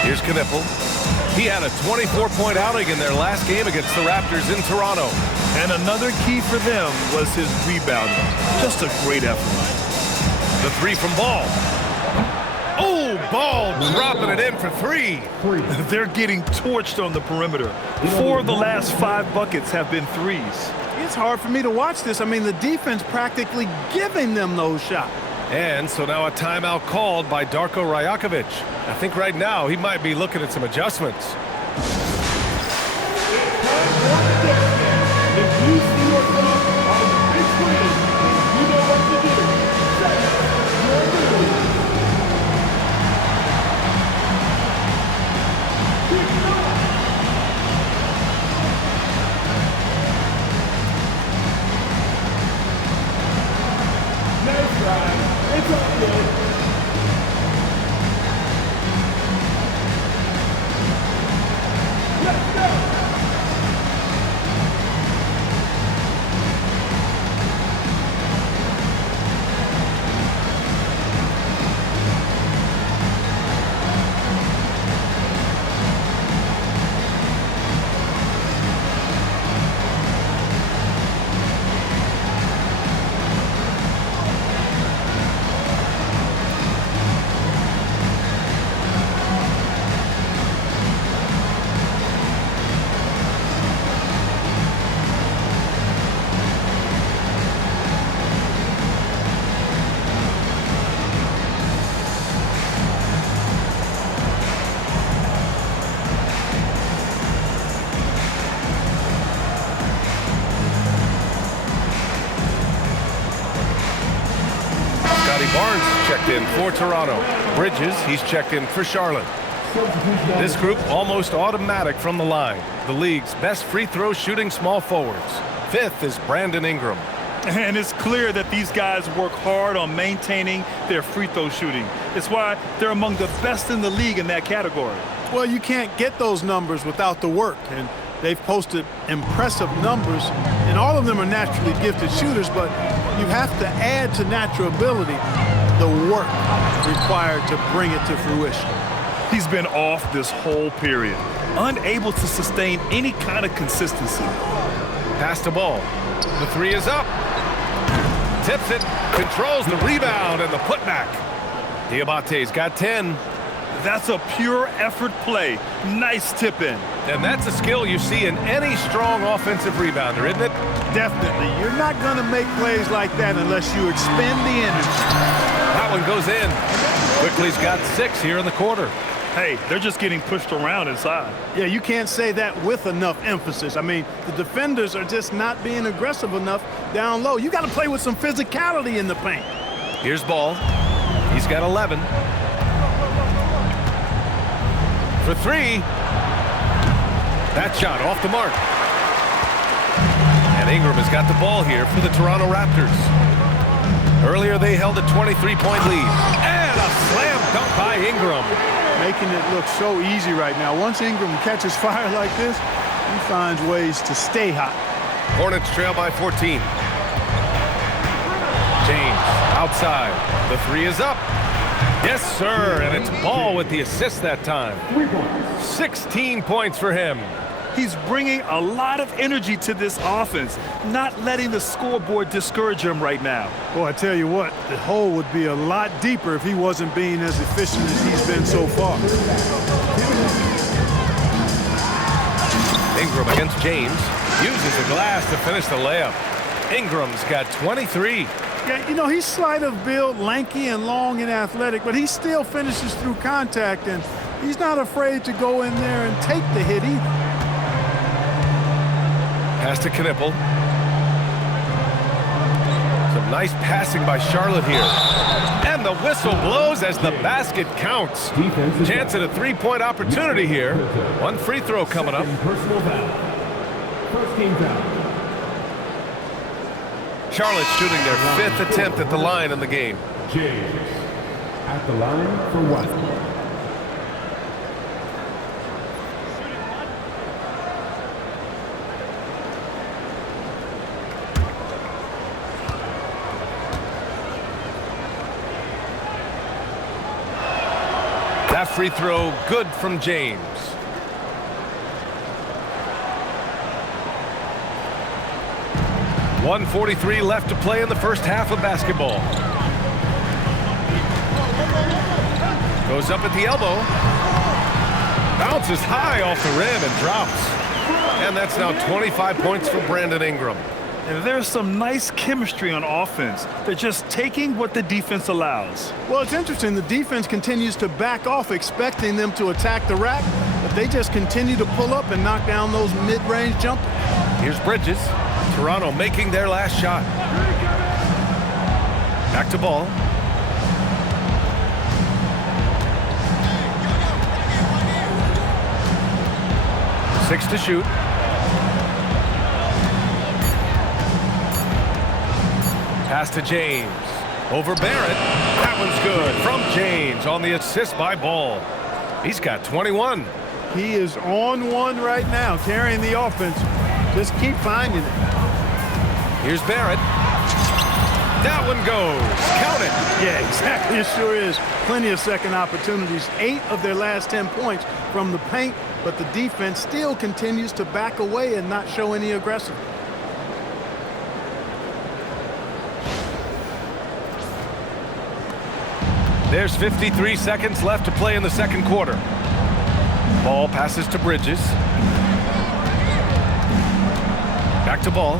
Here's Knipple. He had a 24-point outing in their last game against the Raptors in Toronto. And another key for them was his rebounding. Just a great effort. The 3 from Ball. Oh, Ball dropping it in for 3. They're getting torched on the perimeter. 4 of the last 5 buckets have been threes. It's hard for me to watch this. I mean, the defense practically giving them those shots. And so now a timeout called by Darko Rajakovic. I think right now he might be looking at some adjustments. Barnes checked in for Toronto. Bridges, he's checked in for Charlotte. This group almost automatic from the line. The league's best free throw shooting small forwards. 5th is Brandon Ingram. And it's clear that these guys work hard on maintaining their free throw shooting. It's why they're among the best in the league in that category. Well, you can't get those numbers without the work, and they've posted impressive numbers, and all of them are naturally gifted shooters, but you have to add to natural ability the work required to bring it to fruition. He's been off this whole period, unable to sustain any kind of consistency. Pass the ball. The 3 is up. Tips it, controls the rebound and the putback. Diabate's got 10. That's a pure effort play. Nice tip in. And that's a skill you see in any strong offensive rebounder, isn't it? Definitely. You're not going to make plays like that unless you expend the energy. That one goes in. Quickly's got 6 here in the quarter. Hey, they're just getting pushed around inside. Yeah, you can't say that with enough emphasis. I mean, the defenders are just not being aggressive enough down low. You got to play with some physicality in the paint. Here's Ball. He's got 11. For 3. That shot off the mark. And Ingram has got the ball here for the Toronto Raptors. Earlier they held a 23-point lead. And a slam dunk by Ingram. Making it look so easy right now. Once Ingram catches fire like this, he finds ways to stay hot. Hornets trail by 14. James outside. The 3 is up. Yes, sir. And it's Ball with the assist that time. 16 points for him. He's bringing a lot of energy to this offense, not letting the scoreboard discourage him right now. Boy, I tell you what, the hole would be a lot deeper if he wasn't being as efficient as he's been so far. Ingram against James. Uses the glass to finish the layup. Ingram's got 23. Yeah, you know, he's slight of build, lanky and long and athletic, but he still finishes through contact, and he's not afraid to go in there and take the hit either. Pass to Knipple. Some nice passing by Charlotte here. And the whistle blows as the basket counts. Chance at a 3-point opportunity here. One free throw coming up. Personal foul. First team foul. Charlotte shooting their 5th attempt at the line in the game. James at the line for 1. That free throw good from James. .143 left to play in the first half of basketball. Goes up at the elbow. Bounces high off the rim and drops. And that's now 25 points for Brandon Ingram. And there's some nice chemistry on offense. They're just taking what the defense allows. Well, it's interesting. The defense continues to back off, expecting them to attack the rack, but they just continue to pull up and knock down those mid-range jumpers. Here's Bridges. Toronto making their last shot. Back to Ball. Six to shoot. Pass to James. Over Barrett. That one's good from James on the assist by Ball. He's got 21. He is on one right now, carrying the offense. Just keep finding it. Here's Barrett. That one goes. Count it. Yeah, exactly. It sure is. Plenty of second opportunities. 8 of their last 10 points from the paint, but the defense still continues to back away and not show any aggression. There's 53 seconds left to play in the second quarter. Ball passes to Bridges. Back to Ball.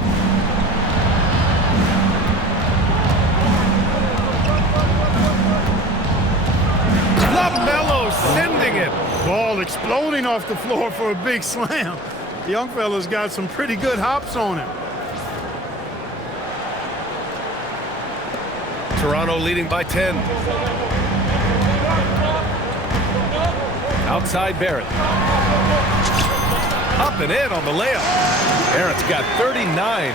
LaMelo sending it. Ball exploding off the floor for a big slam. The young fella's got some pretty good hops on him. Toronto leading by 10. Outside Barrett. Up and in on the layup. Barrett's got 39.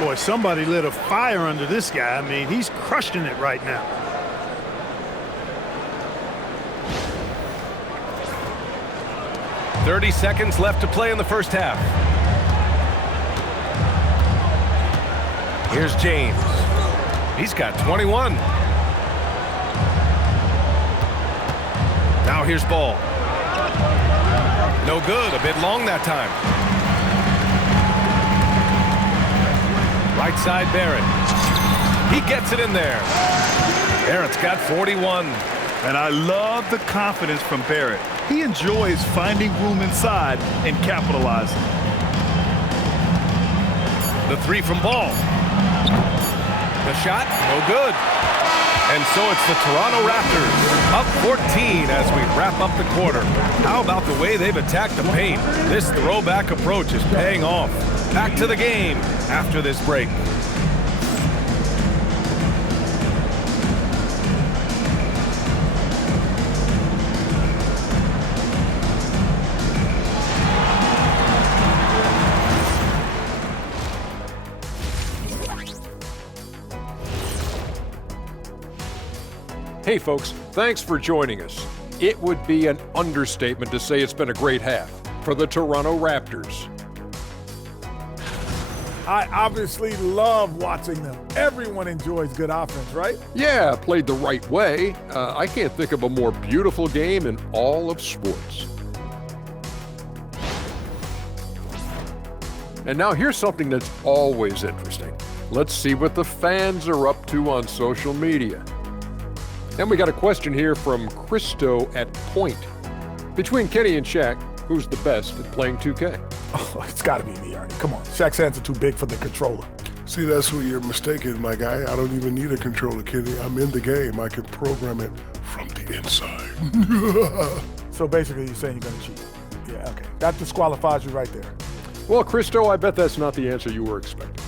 Boy, somebody lit a fire under this guy. I mean, he's crushing it right now. .30 seconds left to play in the first half. Here's James. He's got 21. Now here's Ball. No good. A bit long that time. Right side Barrett. He gets it in there. Barrett's got 41. And I love the confidence from Barrett. He enjoys finding room inside and capitalizing. The three from Ball. The shot, no good. And so it's the Toronto Raptors up 14 as we wrap up the quarter. How about the way they've attacked the paint? This throwback approach is paying off. Back to the game after this break. Hey folks, thanks for joining us. It would be an understatement to say it's been a great half for the Toronto Raptors. I obviously love watching them. Everyone enjoys good offense, right? Yeah, played the right way. I can't think of a more beautiful game in all of sports. And now here's something that's always interesting. Let's see what the fans are up to on social media. And we got a question here from Christo at Point. Between Kenny and Shaq, who's the best at playing 2K? Oh, it's got to be me, Arnie. Come on. Shaq's hands are too big for the controller. See, that's where you're mistaken, my guy. I don't even need a controller, Kenny. I'm in the game. I can program it from the inside. So basically, you're saying you're going to cheat. Yeah, okay. That disqualifies you right there. Well, Christo, I bet that's not the answer you were expecting.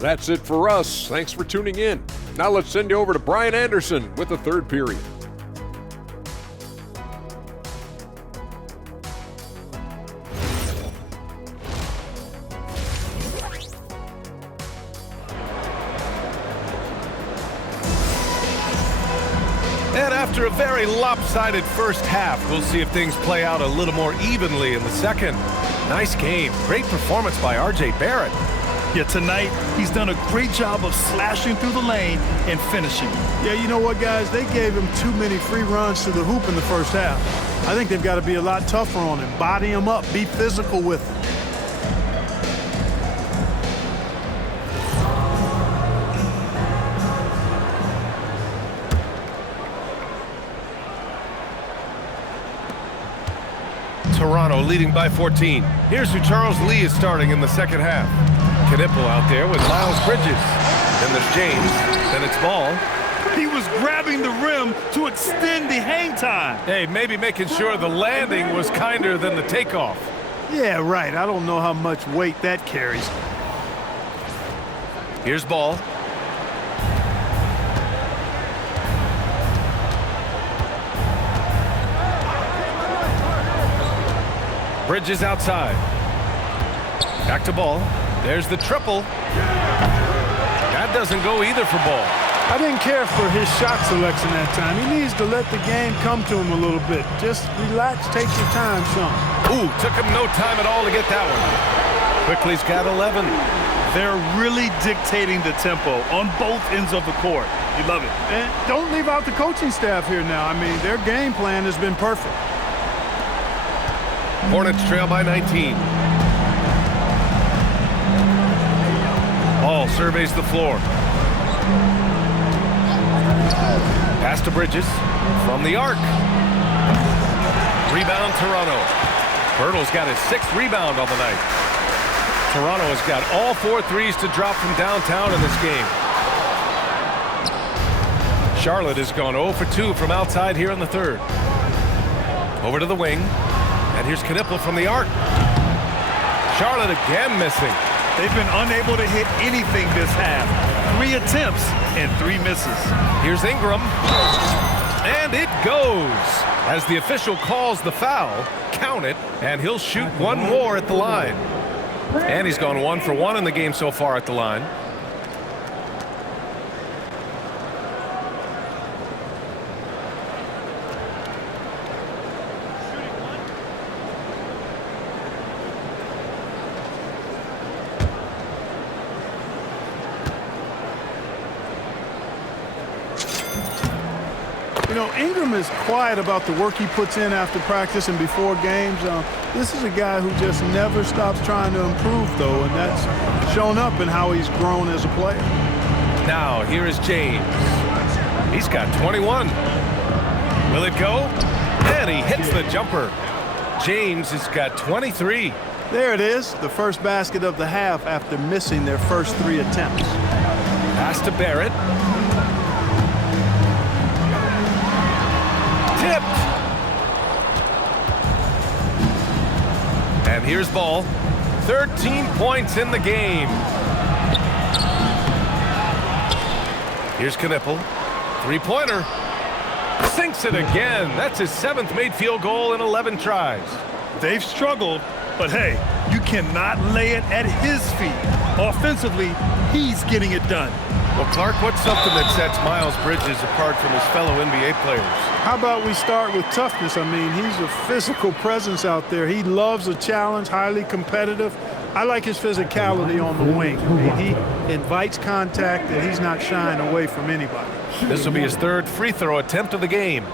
That's it for us. Thanks for tuning in. Now let's send you over to Brian Anderson with the third period. And after a very lopsided first half, we'll see if things play out a little more evenly in the second. Nice game. Great performance by R.J. Barrett. Yeah, tonight, he's done a great job of slashing through the lane and finishing. Yeah, you know what, guys? They gave him too many free runs to the hoop in the first half. I think they've got to be a lot tougher on him. Body him up. Be physical with him. Toronto leading by 14. Here's who Charles Lee is starting in the second half. Knipple out there with Miles Bridges. Then there's James. Then it's Ball. He was grabbing the rim to extend the hang time. Hey, maybe making sure the landing was kinder than the takeoff. Yeah, right. I don't know how much weight that carries. Here's Ball. Bridges outside. Back to Ball. There's the triple. That doesn't go either for Ball. I didn't care for his shot selection that time. He needs to let the game come to him a little bit. Just relax, take your time, son. Ooh, took him no time at all to get that one. Quickly's got 11. They're really dictating the tempo on both ends of the court. You love it. And don't leave out the coaching staff here now. I mean, their game plan has been perfect. Hornets trail by 19. Ball surveys the floor. Pass to Bridges from the arc. Rebound Toronto. Bertle's got his 6th rebound on the night. Toronto has got all 4 threes to drop from downtown in this game. Charlotte has gone 0 for 2 from outside here in the third. Over to the wing. And here's Knipple from the arc. Charlotte again missing. They've been unable to hit anything this half. 3 attempts and 3 misses. Here's Ingram. And it goes. As the official calls the foul, count it, and he'll shoot one more at the line. And he's gone 1 for 1 in the game so far at the line. You know, Ingram is quiet about the work he puts in after practice and before games. This is a guy who just never stops trying to improve, though, and that's shown up in how he's grown as a player. Now, here is James. He's got 21. Will it go? And he hits the jumper. James has got 23. There it is, the first basket of the half after missing their first 3 attempts. Pass to Barrett. Tipped. And here's Ball. 13 points in the game. Here's Knipple. 3-pointer. Sinks it again. That's his 7th made field goal in 11 tries. They've struggled, but hey, you cannot lay it at his feet. Offensively, he's getting it done. Well, Clark, what's something that sets Miles Bridges apart from his fellow NBA players? How about we start with toughness? I mean, he's a physical presence out there. He loves a challenge, highly competitive. I like his physicality on the wing. I mean, he invites contact, and he's not shying away from anybody. This will be his third free throw attempt of the game.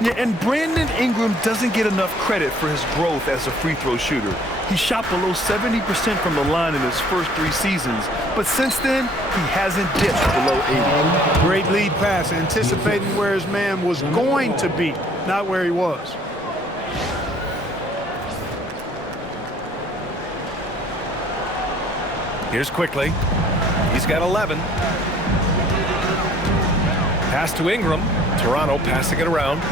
Yeah, and Brandon Ingram doesn't get enough credit for his growth as a free throw shooter. He shot below 70% from the line in his first 3 seasons, but since then, he hasn't dipped below 80. Great lead pass, anticipating where his man was going to be, not where he was. Here's Quickly. He's got 11. Pass to Ingram. Toronto passing it around.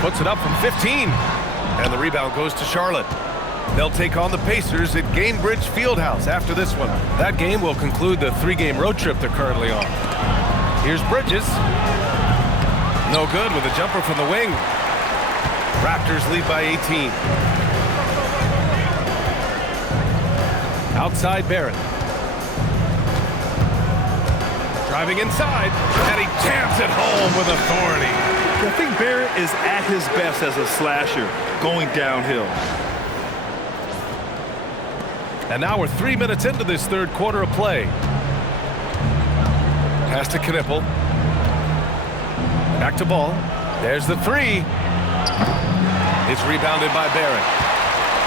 Puts it up from 15. And the rebound goes to Charlotte. They'll take on the Pacers at Gainbridge Fieldhouse after this one. That game will conclude the 3-game road trip they're currently on. Here's Bridges. No good with a jumper from the wing. Raptors lead by 18. Outside Barrett. Driving inside, and he jams it home with authority. I think Barrett is at his best as a slasher, going downhill. And now we're 3 minutes into this third quarter of play. Pass to Knipple. Back to Ball. There's the 3. It's rebounded by Barrett.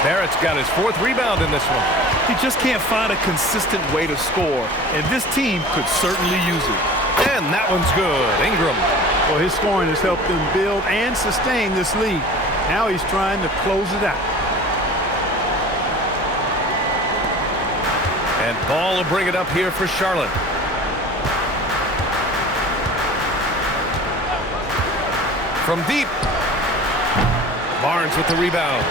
Barrett's got his 4th rebound in this one. He just can't find a consistent way to score, and this team could certainly use it. And that one's good. Ingram. Well, his scoring has helped them build and sustain this lead. Now he's trying to close it out. And Ball will bring it up here for Charlotte. From deep. Barnes with the rebound.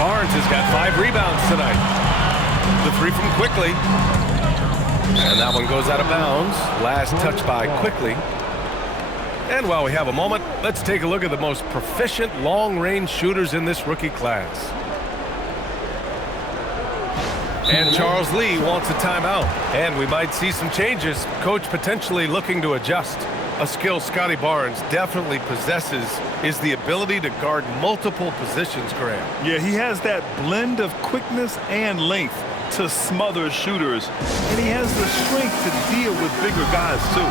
Barnes has got 5 rebounds tonight. The 3 from Quickly. And that one goes out of bounds. Last touch by Quickly. And while we have a moment, let's take a look at the most proficient long-range shooters in this rookie class. And Charles Lee wants a timeout. And we might see some changes. Coach potentially looking to adjust. A skill Scotty Barnes definitely possesses is the ability to guard multiple positions, Graham. Yeah, he has that blend of quickness and length to smother shooters. And he has the strength to deal with bigger guys, too.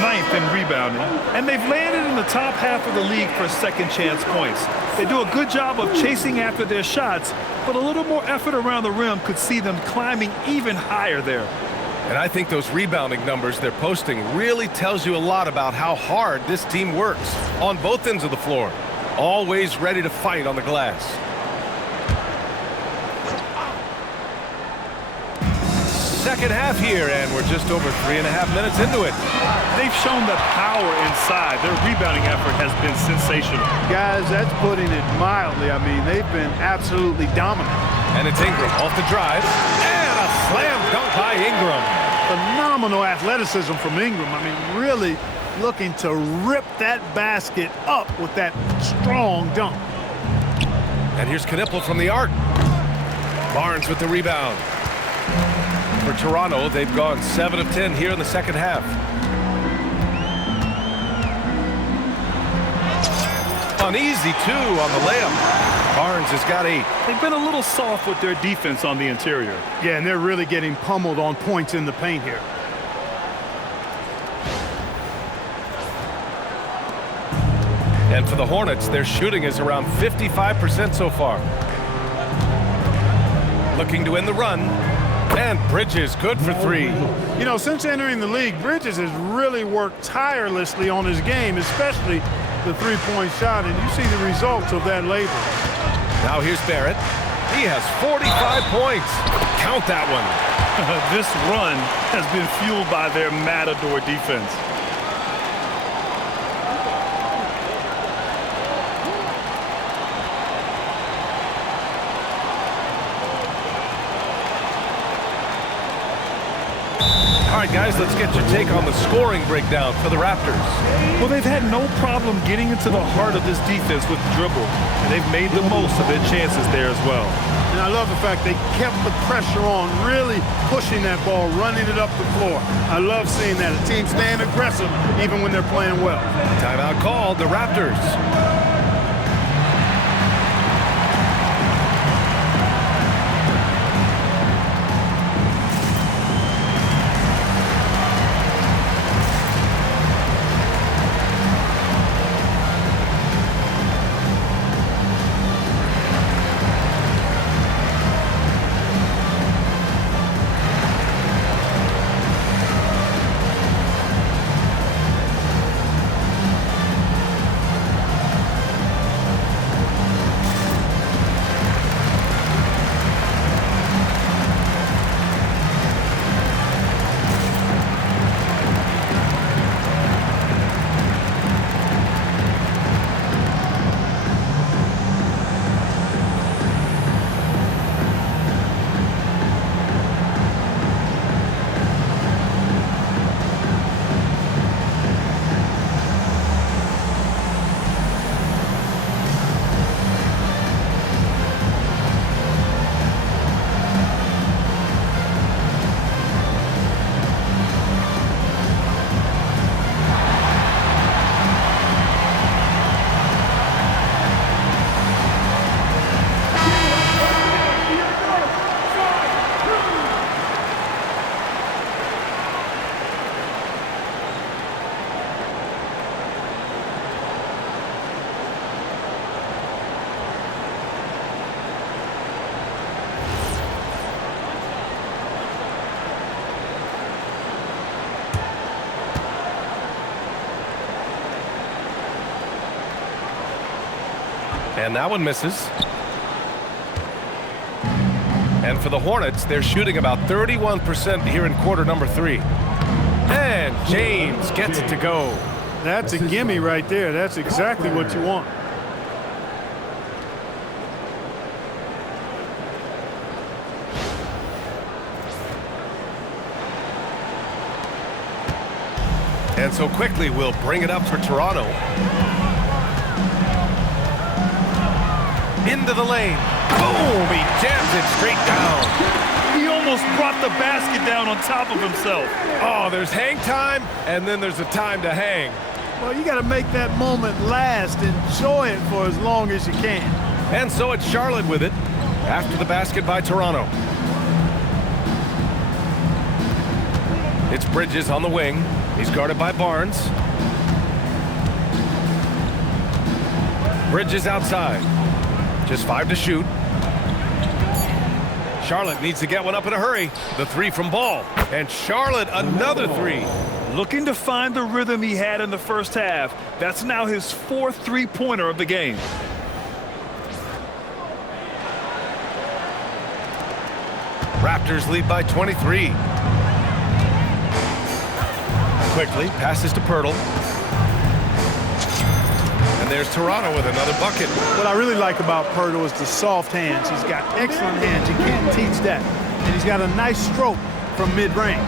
Ninth in rebounding, and they've landed in the top half of the league for second chance points. They do a good job of chasing after their shots, but a little more effort around the rim could see them climbing even higher there. And I think those rebounding numbers they're posting really tells you a lot about how hard this team works on both ends of the floor. Always ready to fight on the glass. second half here, and we're just over 3.5 minutes into it. They've shown the power inside. Their rebounding effort has been sensational. Guys, that's putting it mildly. I mean, they've been absolutely dominant. And it's Ingram off the drive, and a slam dunk by Ingram. Phenomenal athleticism from Ingram. I mean, really looking to rip that basket up with that strong dunk. And here's Knipple from the arc. Barnes with the rebound. For Toronto, they've gone 7 of 10 here in the second half. Uneasy, too, on the layup. Barnes has got 8. They've been a little soft with their defense on the interior. Yeah, and they're really getting pummeled on points in the paint here. And for the Hornets, their shooting is around 55% so far. Looking to end the run. And Bridges good for 3. You know, since entering the league, Bridges has really worked tirelessly on his game, especially the three-point shot, and you see the results of that labor. Now here's Barrett. He has 45 points. Count that one. This run has been fueled by their matador defense. All right, guys, let's get your take on the scoring breakdown for the Raptors. Well, they've had no problem getting into the heart of this defense with dribble, and they've made the most of their chances there as well. And I love the fact they kept the pressure on, really pushing that ball, running it up the floor. I love seeing that. A team staying aggressive even when they're playing well. Timeout called, the Raptors. And that one misses. And for the Hornets, they're shooting about 31% here in quarter number 3. And James gets it to go. That's a gimme right there. That's exactly what you want. And so quickly we'll bring it up for Toronto. Into the lane. Boom! He jams it straight down. He almost brought the basket down on top of himself. Oh, there's hang time, and then there's a time to hang. Well, you got to make that moment last. Enjoy it for as long as you can. And so it's Charlotte with it after the basket by Toronto. It's Bridges on the wing. He's guarded by Barnes. Bridges outside. Just 5 to shoot. Charlotte needs to get one up in a hurry. The 3 from Ball. And Charlotte another 3. Looking to find the rhythm he had in the first half. That's now his 4th three-pointer of the game. Raptors lead by 23. Quickly passes to Pirtle. And there's Toronto with another bucket. What I really like about Pirtle is the soft hands. He's got excellent hands. You can't teach that. And he's got a nice stroke from mid-range.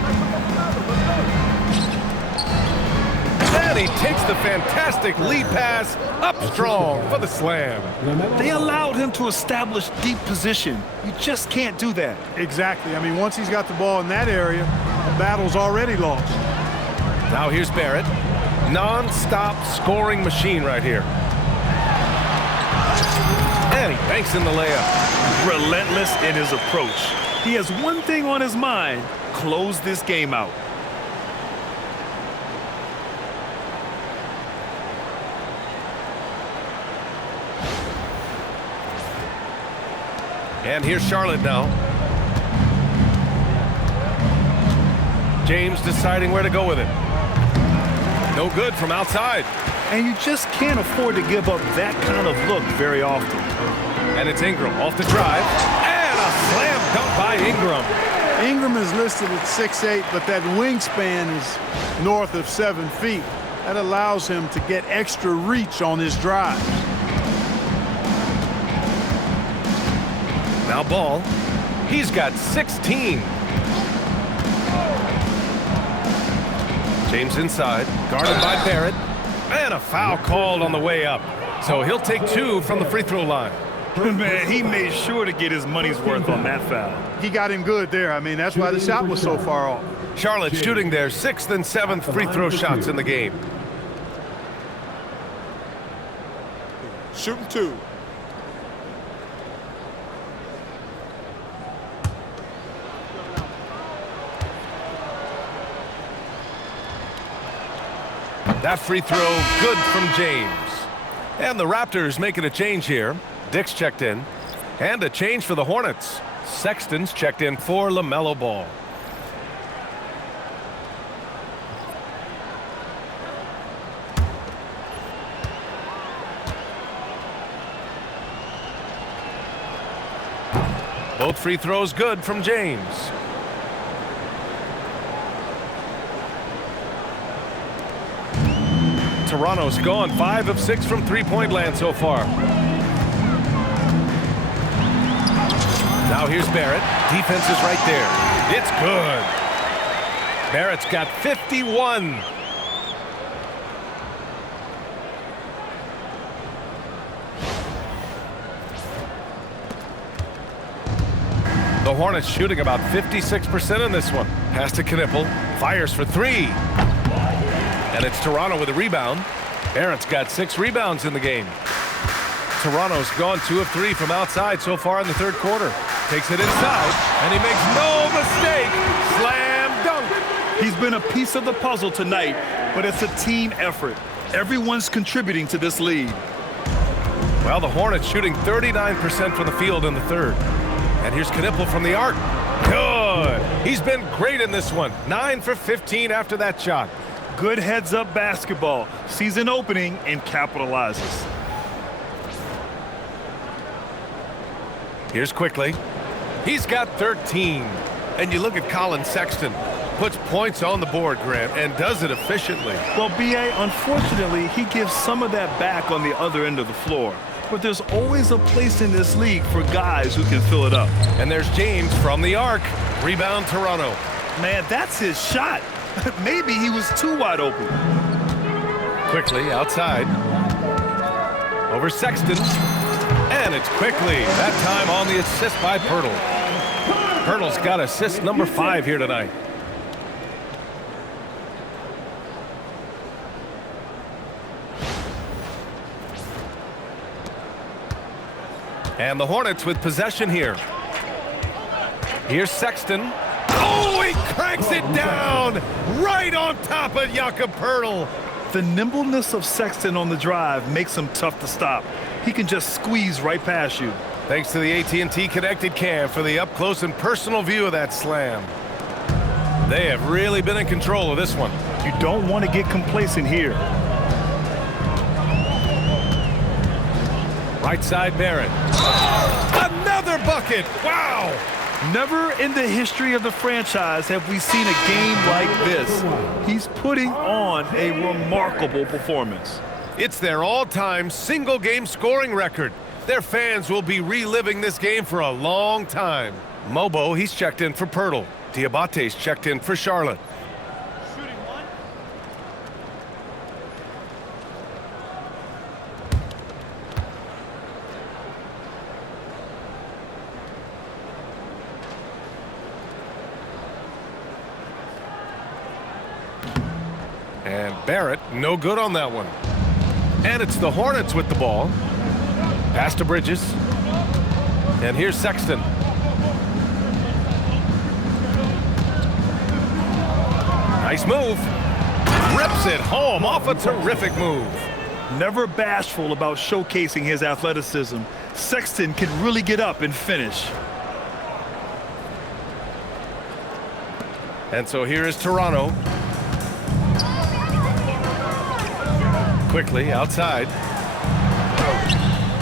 And he takes the fantastic lead pass up strong for the slam. They allowed him to establish deep position. You just can't do that. Exactly. I mean, once he's got the ball in that area, the battle's already lost. Now here's Barrett. Non-stop scoring machine right here. And he banks in the layup. Relentless in his approach. He has one thing on his mind: close this game out. And here's Charlotte now. James deciding where to go with it. No good from outside. And you just can't afford to give up that kind of look very often. And it's Ingram off the drive. And a slam dunk by Ingram. Ingram is listed at 6'8", but that wingspan is north of 7 feet. That allows him to get extra reach on his drive. Now Ball. He's got 16. James inside, guarded by Barrett. And a foul called on the way up. So he'll take 2 from the free throw line. Man, he made sure to get his money's worth on that foul. He got him good there. I mean, that's why the shot was so far off. Charlotte shooting their 6th and 7th free throw shots in the game. Shooting 2. That free throw good from James. And the Raptors making a change here. Dick's checked in. And a change for the Hornets. Sexton's checked in for LaMelo Ball. Both free throws good from James. Toronto's gone 5 of 6 from three-point land so far. Now here's Barrett. Defense is right there. It's good. Barrett's got 51. The Hornets shooting about 56% in this one. Pass to Knipple. Fires for 3. And it's Toronto with a rebound. Barrett's got 6 rebounds in the game. Toronto's gone 2 of 3 from outside so far in the third quarter. Takes it inside, and he makes no mistake. Slam dunk. He's been a piece of the puzzle tonight, but it's a team effort. Everyone's contributing to this lead. Well, the Hornets shooting 39% from the field in the third. And here's Knipple from the arc. Good. He's been great in this one. 9 for 15 after that shot. Good heads-up basketball. Sees an opening and capitalizes. Here's Quickly. He's got 13. And you look at Colin Sexton. Puts points on the board, Grant, and does it efficiently. Well, B.A., unfortunately, he gives some of that back on the other end of the floor. But there's always a place in this league for guys who can fill it up. And there's James from the arc. Rebound Toronto. Man, that's his shot. Maybe he was too wide open. Quickly outside. Over Sexton. And it's Quickly. That time on the assist by Pirtle. Pirtle's got assist number 5 here tonight. And the Hornets with possession here. Here's Sexton. Oh, he cranks it down right on top of Jakob Pirtle. The nimbleness of Sexton on the drive makes him tough to stop. He can just squeeze right past you. Thanks to the AT&T Connected Cam for the up-close and personal view of that slam. They have really been in control of this one. You don't want to get complacent here. Right side Barrett. Another bucket. Wow. Never in the history of the franchise have we seen a game like this. He's putting on a remarkable performance. It's their all-time single-game scoring record. Their fans will be reliving this game for a long time. Mobo, he's checked in for Pirtle. Diabate's checked in for Charlotte. And Barrett, no good on that one. And it's the Hornets with the ball. Pass to Bridges. And here's Sexton. Nice move. Rips it home off a terrific move. Never bashful about showcasing his athleticism, Sexton can really get up and finish. And so here is Toronto. Quickly outside.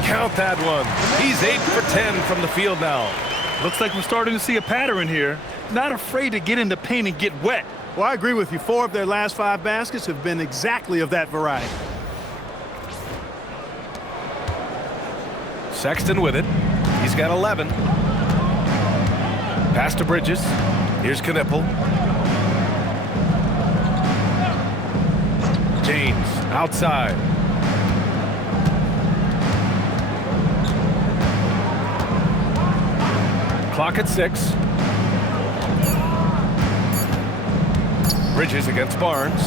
Count that one. He's 8 for 10 from the field now. Looks like we're starting to see a pattern here. Not afraid to get in the paint and get wet. Well, I agree with you. 4 of their last 5 baskets have been exactly of that variety. Sexton with it. He's got 11. Pass to Bridges. Here's Knipple. James outside. Clock at 6. Bridges against Barnes.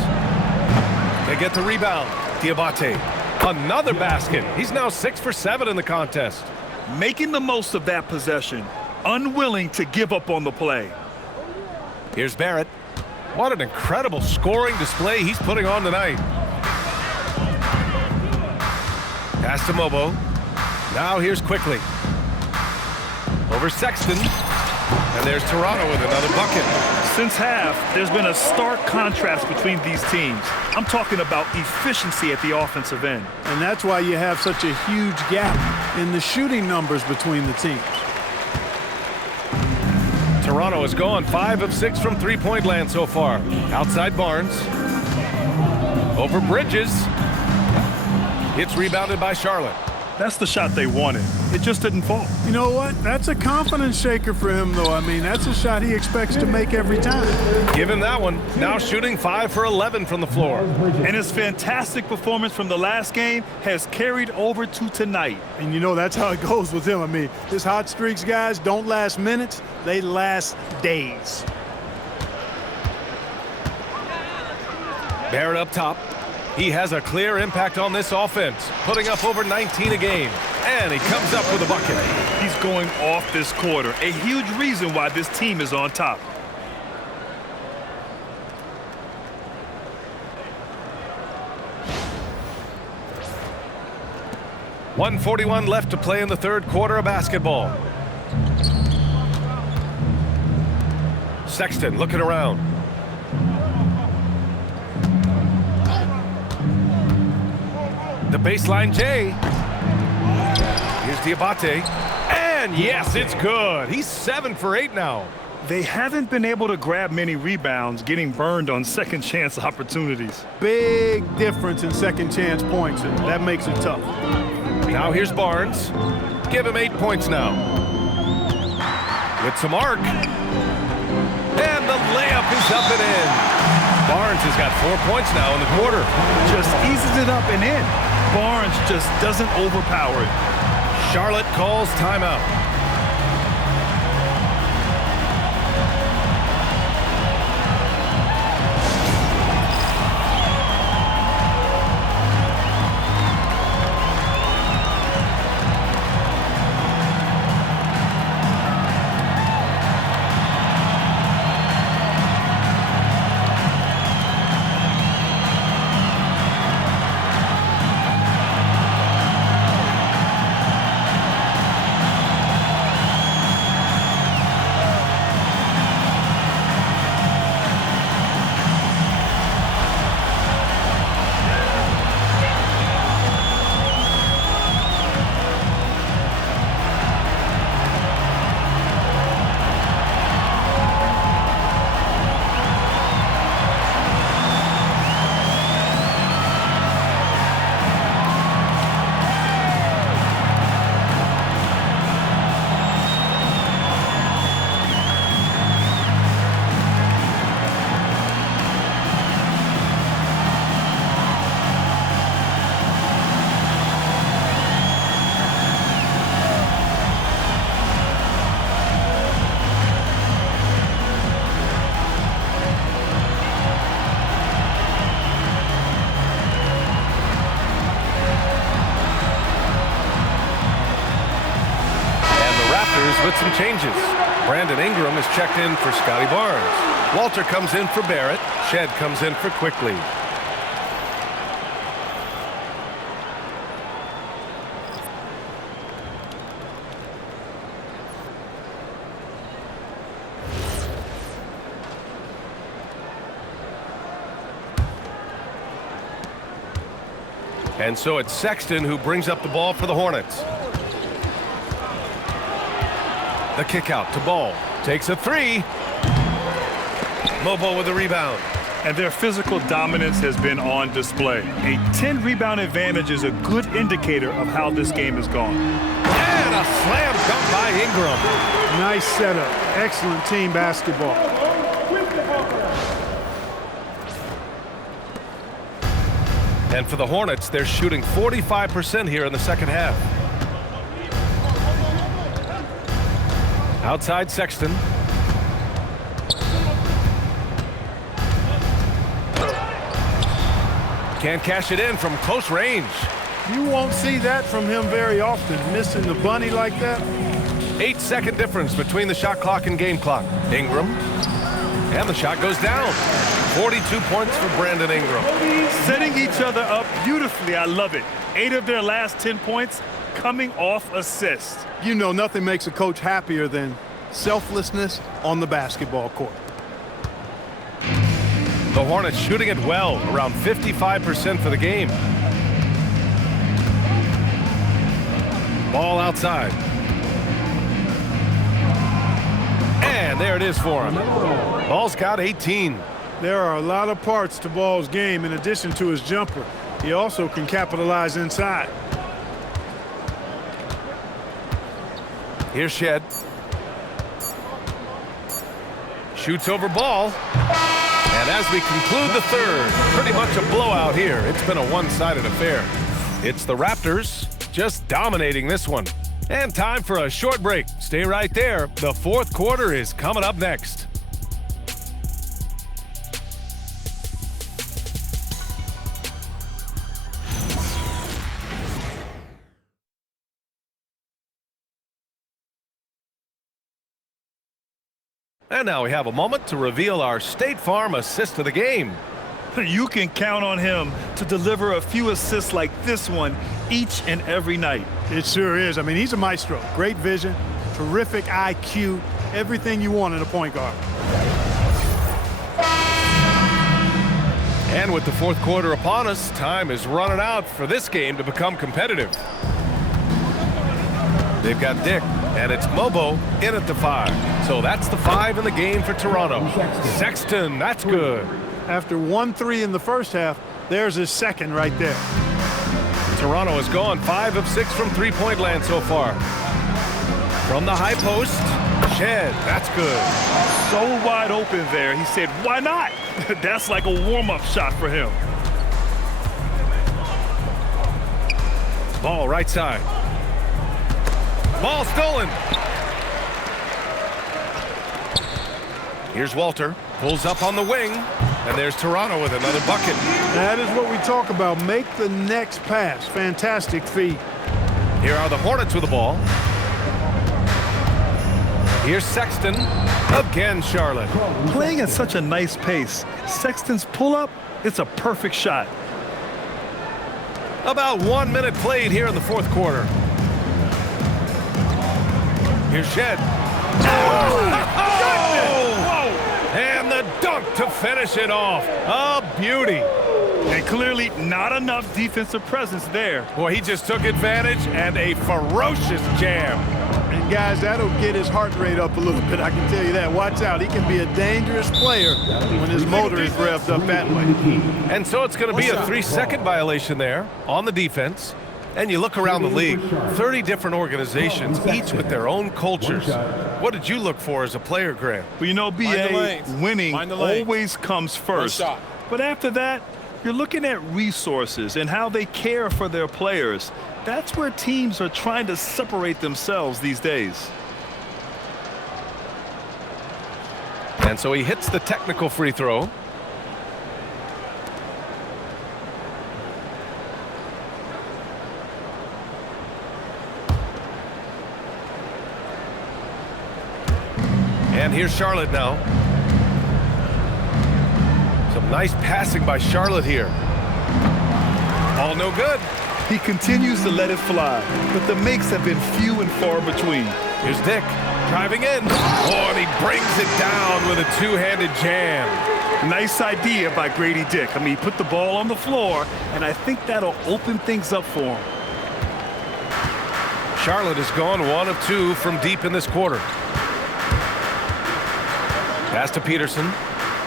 They get the rebound. Diabate. Another basket. He's now 6 for 7 in the contest. Making the most of that possession. Unwilling to give up on the play. Here's Barrett. What an incredible scoring display he's putting on tonight. Pass to Mobo. Now here's Quickly. Over Sexton. And there's Toronto with another bucket. Since half, there's been a stark contrast between these teams. I'm talking about efficiency at the offensive end. And that's why you have such a huge gap in the shooting numbers between the teams. Toronto has gone 5 of 6 from three-point land so far. Outside Barnes. Over Bridges. It's rebounded by Charlotte. That's the shot they wanted. It just didn't fall. You know what? That's a confidence shaker for him, though. I mean, that's a shot he expects to make every time. Give him that one. Now shooting 5 for 11 from the floor. And his fantastic performance from the last game has carried over to tonight. And you know, that's how it goes with him. I mean, his hot streaks, guys, don't last minutes. They last days. Barrett up top. He has a clear impact on this offense, putting up over 19 a game. And he comes up with a bucket. He's going off this quarter, a huge reason why this team is on top. .141 left to play in the third quarter of basketball. Sexton looking around. The baseline J. Here's Diabate. And yes, it's good. He's 7 for 8 now. They haven't been able to grab many rebounds, getting burned on second chance opportunities. Big difference in second chance points, and that makes it tough. Now here's Barnes. Give him 8 points now. With some arc. And the layup is up and in. Barnes has got 4 points now in the quarter. Just eases it up and in. Barnes just doesn't overpower it. Charlotte calls timeout. with some changes. Brandon Ingram is checked in for Scotty Barnes. Walter comes in for Barrett. Shed comes in for Quickly. And so it's Sexton who brings up the ball for the Hornets. The kick out to Ball. Takes a three. Mobo with the rebound. And their physical dominance has been on display. A 10-rebound advantage is a good indicator of how this game has gone. And a slam dunk by Ingram. Nice setup. Excellent team basketball. And for the Hornets, they're shooting 45% here in the second half. Outside Sexton. Can't cash it in from close range. You won't see that from him very often, missing the bunny like that. 8-second difference between the shot clock and game clock. Ingram. And the shot goes down. 42 points for Brandon Ingram. Setting each other up beautifully. I love it. 8 of their last 10 points coming off assists. You know, nothing makes a coach happier than selflessness on the basketball court. The Hornets shooting it well, around 55% for the game. Ball outside. And there it is for him. Ball's got 18. There are a lot of parts to Ball's game in addition to his jumper. He also can capitalize inside. Here's Shed. Shoots over Ball. And as we conclude the third, pretty much a blowout here. It's been a one-sided affair. It's the Raptors just dominating this one. And time for a short break. Stay right there. The fourth quarter is coming up next. And now we have a moment to reveal our State Farm assist of the game. You can count on him to deliver a few assists like this one each and every night. It sure is. I mean, he's a maestro. Great vision, terrific IQ, everything you want in a point guard. And with the fourth quarter upon us, time is running out for this game to become competitive. They've got Dick, and it's Mobo in at the 5. So that's the 5 in the game for Toronto. Sexton, that's good. After 1-3 in the first half, there's his second right there. Toronto has gone 5 of 6 from three-point land so far. From the high post, Shed, that's good. So wide open there. He said, why not? That's like a warm-up shot for him. Ball right side. Ball stolen. Here's Walter. Pulls up on the wing. And there's Toronto with another bucket. That is what we talk about. Make the next pass. Fantastic feed. Here are the Hornets with the ball. Here's Sexton. Again, Charlotte. Playing at such a nice pace. Sexton's pull-up, it's a perfect shot. About 1 minute played here in the fourth quarter. Here's Shed. And the dunk to finish it off. A beauty. And clearly not enough defensive presence there. Boy, he just took advantage and a ferocious jam. And guys, that'll get his heart rate up a little bit, I can tell you that. Watch out, he can be a dangerous player when his motor is revved up that way. And so it's going to be a 3-second violation there on the defense. And you look around the league, 30 different organizations, each with their own cultures. What did you look for as a player, Grant? Well, you know, BA, winning always comes first. But after that, you're looking at resources and how they care for their players. That's where teams are trying to separate themselves these days. And so he hits the technical free throw. And here's Charlotte now. Some nice passing by Charlotte here. All no good. He continues to let it fly, but the makes have been few and far between. Here's Dick driving in. Oh, and he brings it down with a two-handed jam. Nice idea by Grady Dick. I mean, he put the ball on the floor, and I think that'll open things up for him. Charlotte has gone 1 of 2 from deep in this quarter. Pass to Peterson,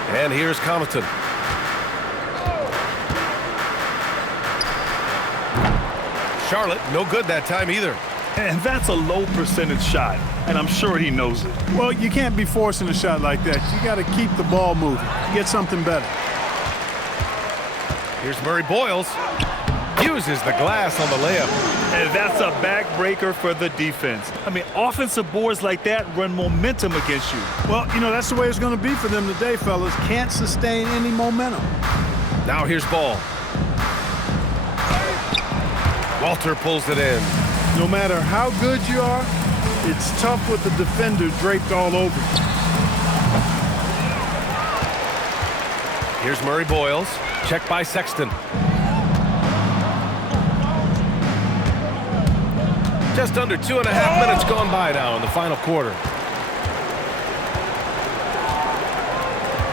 and here's Connaughton. Charlotte, no good that time either. And that's a low percentage shot, and I'm sure he knows it. Well, you can't be forcing a shot like that. You got to keep the ball moving. Get something better. Here's Murray Boyles. Uses the glass on the layup. And that's a backbreaker for the defense. I mean, offensive boards like that run momentum against you. Well, you know, that's the way it's going to be for them today, fellas. Can't sustain any momentum. Now here's Ball. Walter pulls it in. No matter how good you are, it's tough with the defender draped all over you. Here's Murray Boyles. Check by Sexton. Just under 2.5 minutes gone by now in the final quarter.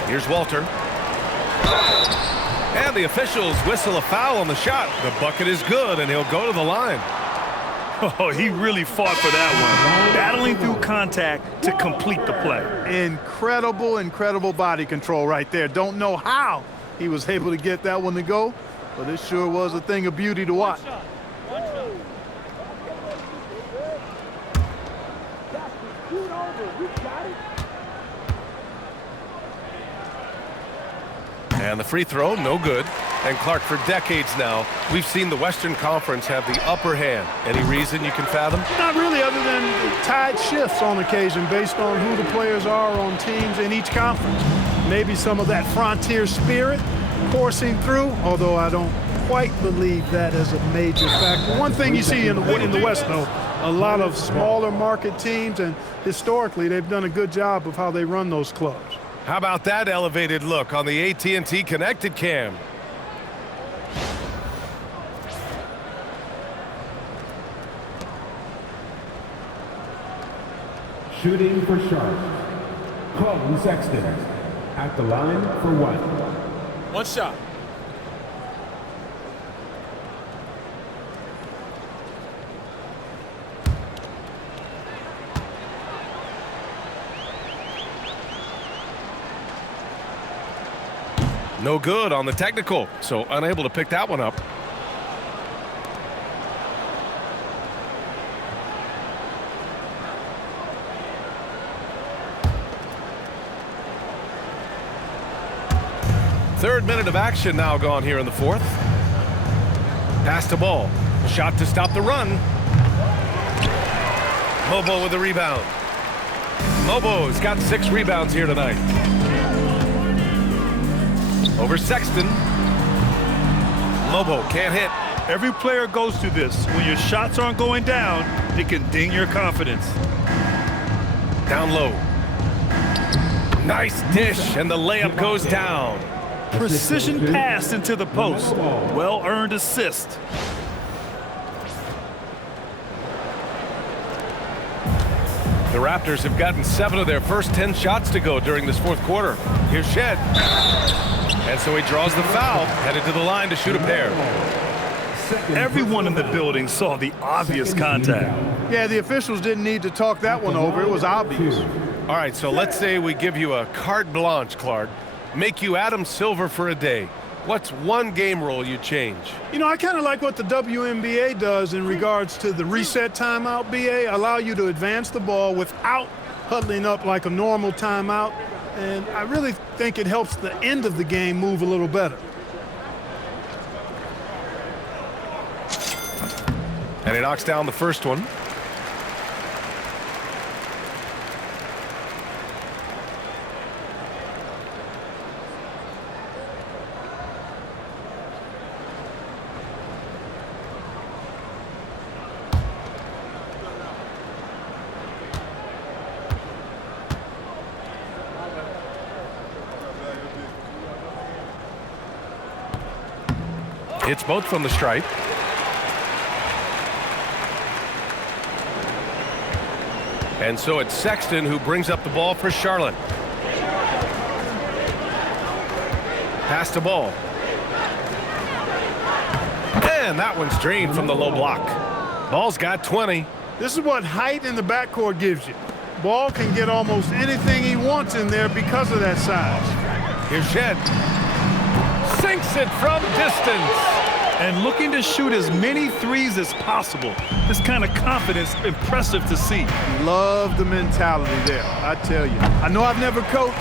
Here's Walter. And the officials whistle a foul on the shot. The bucket is good, and he'll go to the line. Oh, he really fought for that one. Battling through contact to complete the play. Incredible body control right there. Don't know how he was able to get that one to go, but it sure was a thing of beauty to watch. And the free throw, no good. And Clark, for decades now, we've seen the Western Conference have the upper hand. Any reason you can fathom? Not really, other than tide shifts on occasion based on who the players are on teams in each conference. Maybe some of that frontier spirit coursing through, although I don't quite believe that as a major factor. One thing you see in the West, though, a lot of smaller market teams, and historically they've done a good job of how they run those clubs. How about that elevated look on the AT&T Connected Cam? Shooting for Charlotte, Colin Sexton at the line for one. One shot. No good on the technical, so unable to pick that one up. Third minute of action now gone here in the fourth. Pass to Ball. Shot to stop the run. Mobo with the rebound. Mobo's got 6 rebounds here tonight. Over Sexton. Mobo can't hit. Every player goes through this. When your shots aren't going down, it can ding your confidence. Down low. Nice dish, and the layup goes down. Precision pass into the post. Well-earned assist. The Raptors have gotten 7 of their first 10 shots to go during this fourth quarter. Here's Shed. And so he draws the foul, headed to the line to shoot a pair. Everyone in the building saw the obvious contact. Yeah, the officials didn't need to talk that one over. It was obvious. All right, so let's say we give you a carte blanche, Clark. Make you Adam Silver for a day. What's one game rule you change? You know, I kind of like what the WNBA does in regards to the reset timeout, BA. Allow you to advance the ball without huddling up like a normal timeout. And I really think it helps the end of the game move a little better. And he knocks down the first one. Hits both from the stripe. And so it's Sexton who brings up the ball for Charlotte. Pass the ball. And that one's drained from the low block. Ball's got 20. This is what height in the backcourt gives you. Ball can get almost anything he wants in there because of that size. Here's Shed. Sinks it from distance. And looking to shoot as many threes as possible. This kind of confidence, impressive to see. Love the mentality there, I tell you. I know I've never coached,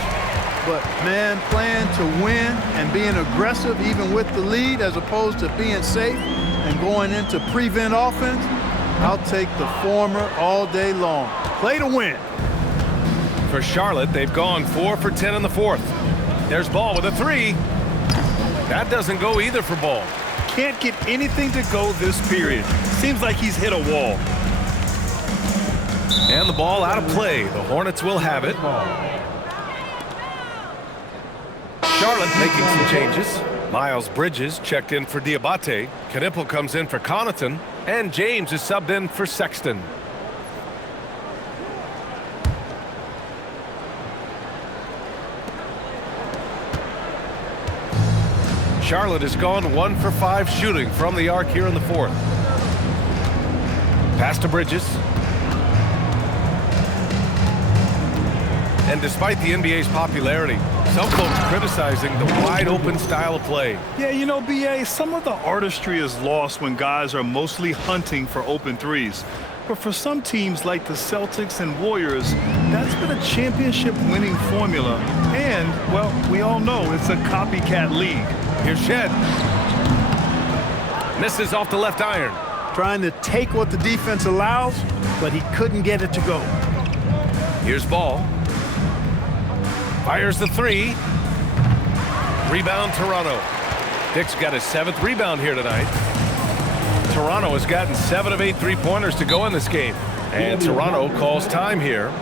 but man, playing to win and being aggressive even with the lead as opposed to being safe and going into prevent offense, I'll take the former all day long. Play to win. For Charlotte, they've gone 4 for 10 in the fourth. There's Ball with a three. That doesn't go either for Ball. Can't get anything to go this period. Seems like he's hit a wall. And the ball out of play. The Hornets will have it. Charlotte making some changes. Miles Bridges checked in for Diabate. Knipple comes in for Connaughton. And James is subbed in for Sexton. Charlotte has gone 1 for 5 shooting from the arc here in the fourth. Pass to Bridges. And despite the NBA's popularity, some folks criticizing the wide-open style of play. Yeah, you know, B.A., some of the artistry is lost when guys are mostly hunting for open threes. But for some teams like the Celtics and Warriors, that's been a championship-winning formula. And, well, we all know it's a copycat league. Here's Shed. Misses off the left iron. Trying to take what the defense allows, but he couldn't get it to go. Here's Ball. Fires the three. Rebound, Toronto. Dick's got his 7th rebound here tonight. Toronto has gotten 7 of 8 3-pointers to go in this game. And Toronto calls time here.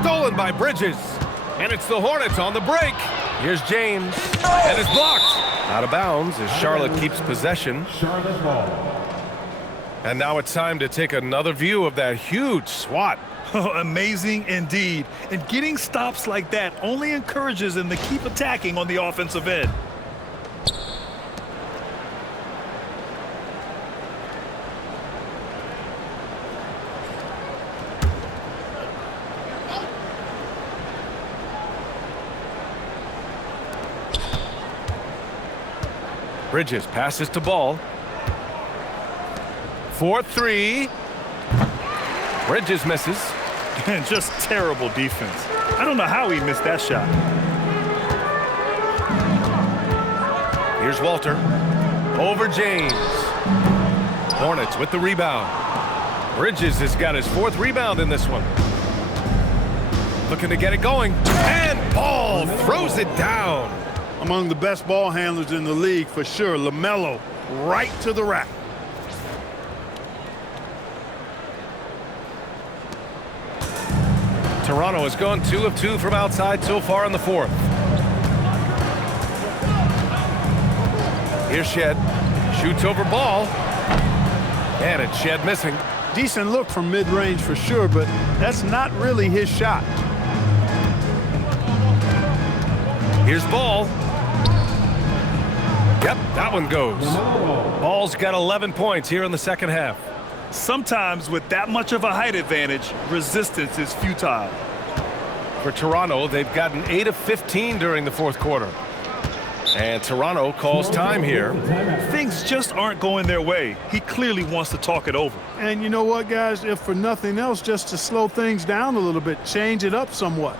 Stolen by Bridges. And it's the Hornets on the break. Here's James. And it's blocked. Out of bounds as Charlotte keeps possession. Charlotte ball. And now it's time to take another view of that huge swat. Amazing indeed. And getting stops like that only encourages them to keep attacking on the offensive end. Bridges passes to Ball. 4-3. Bridges misses. And just terrible defense. I don't know how he missed that shot. Here's Walter. Over James. Hornets with the rebound. Bridges has got his 4th rebound in this one. Looking to get it going. And Ball throws it down. Among the best ball handlers in the league for sure. LaMelo right to the rack. Toronto has gone 2 of 2 from outside so far in the 4th. Here's Shed. Shoots over Ball. And it's Shed missing. Decent look from mid-range for sure, but that's not really his shot. Here's Ball. Yep, that one goes. Ball's got 11 points here in the second half. Sometimes with that much of a height advantage, resistance is futile. For Toronto, they've gotten 8 of 15 during the 4th quarter. And Toronto calls time here. Things just aren't going their way. He clearly wants to talk it over. And you know what, guys? If for nothing else, just to slow things down a little bit, change it up somewhat.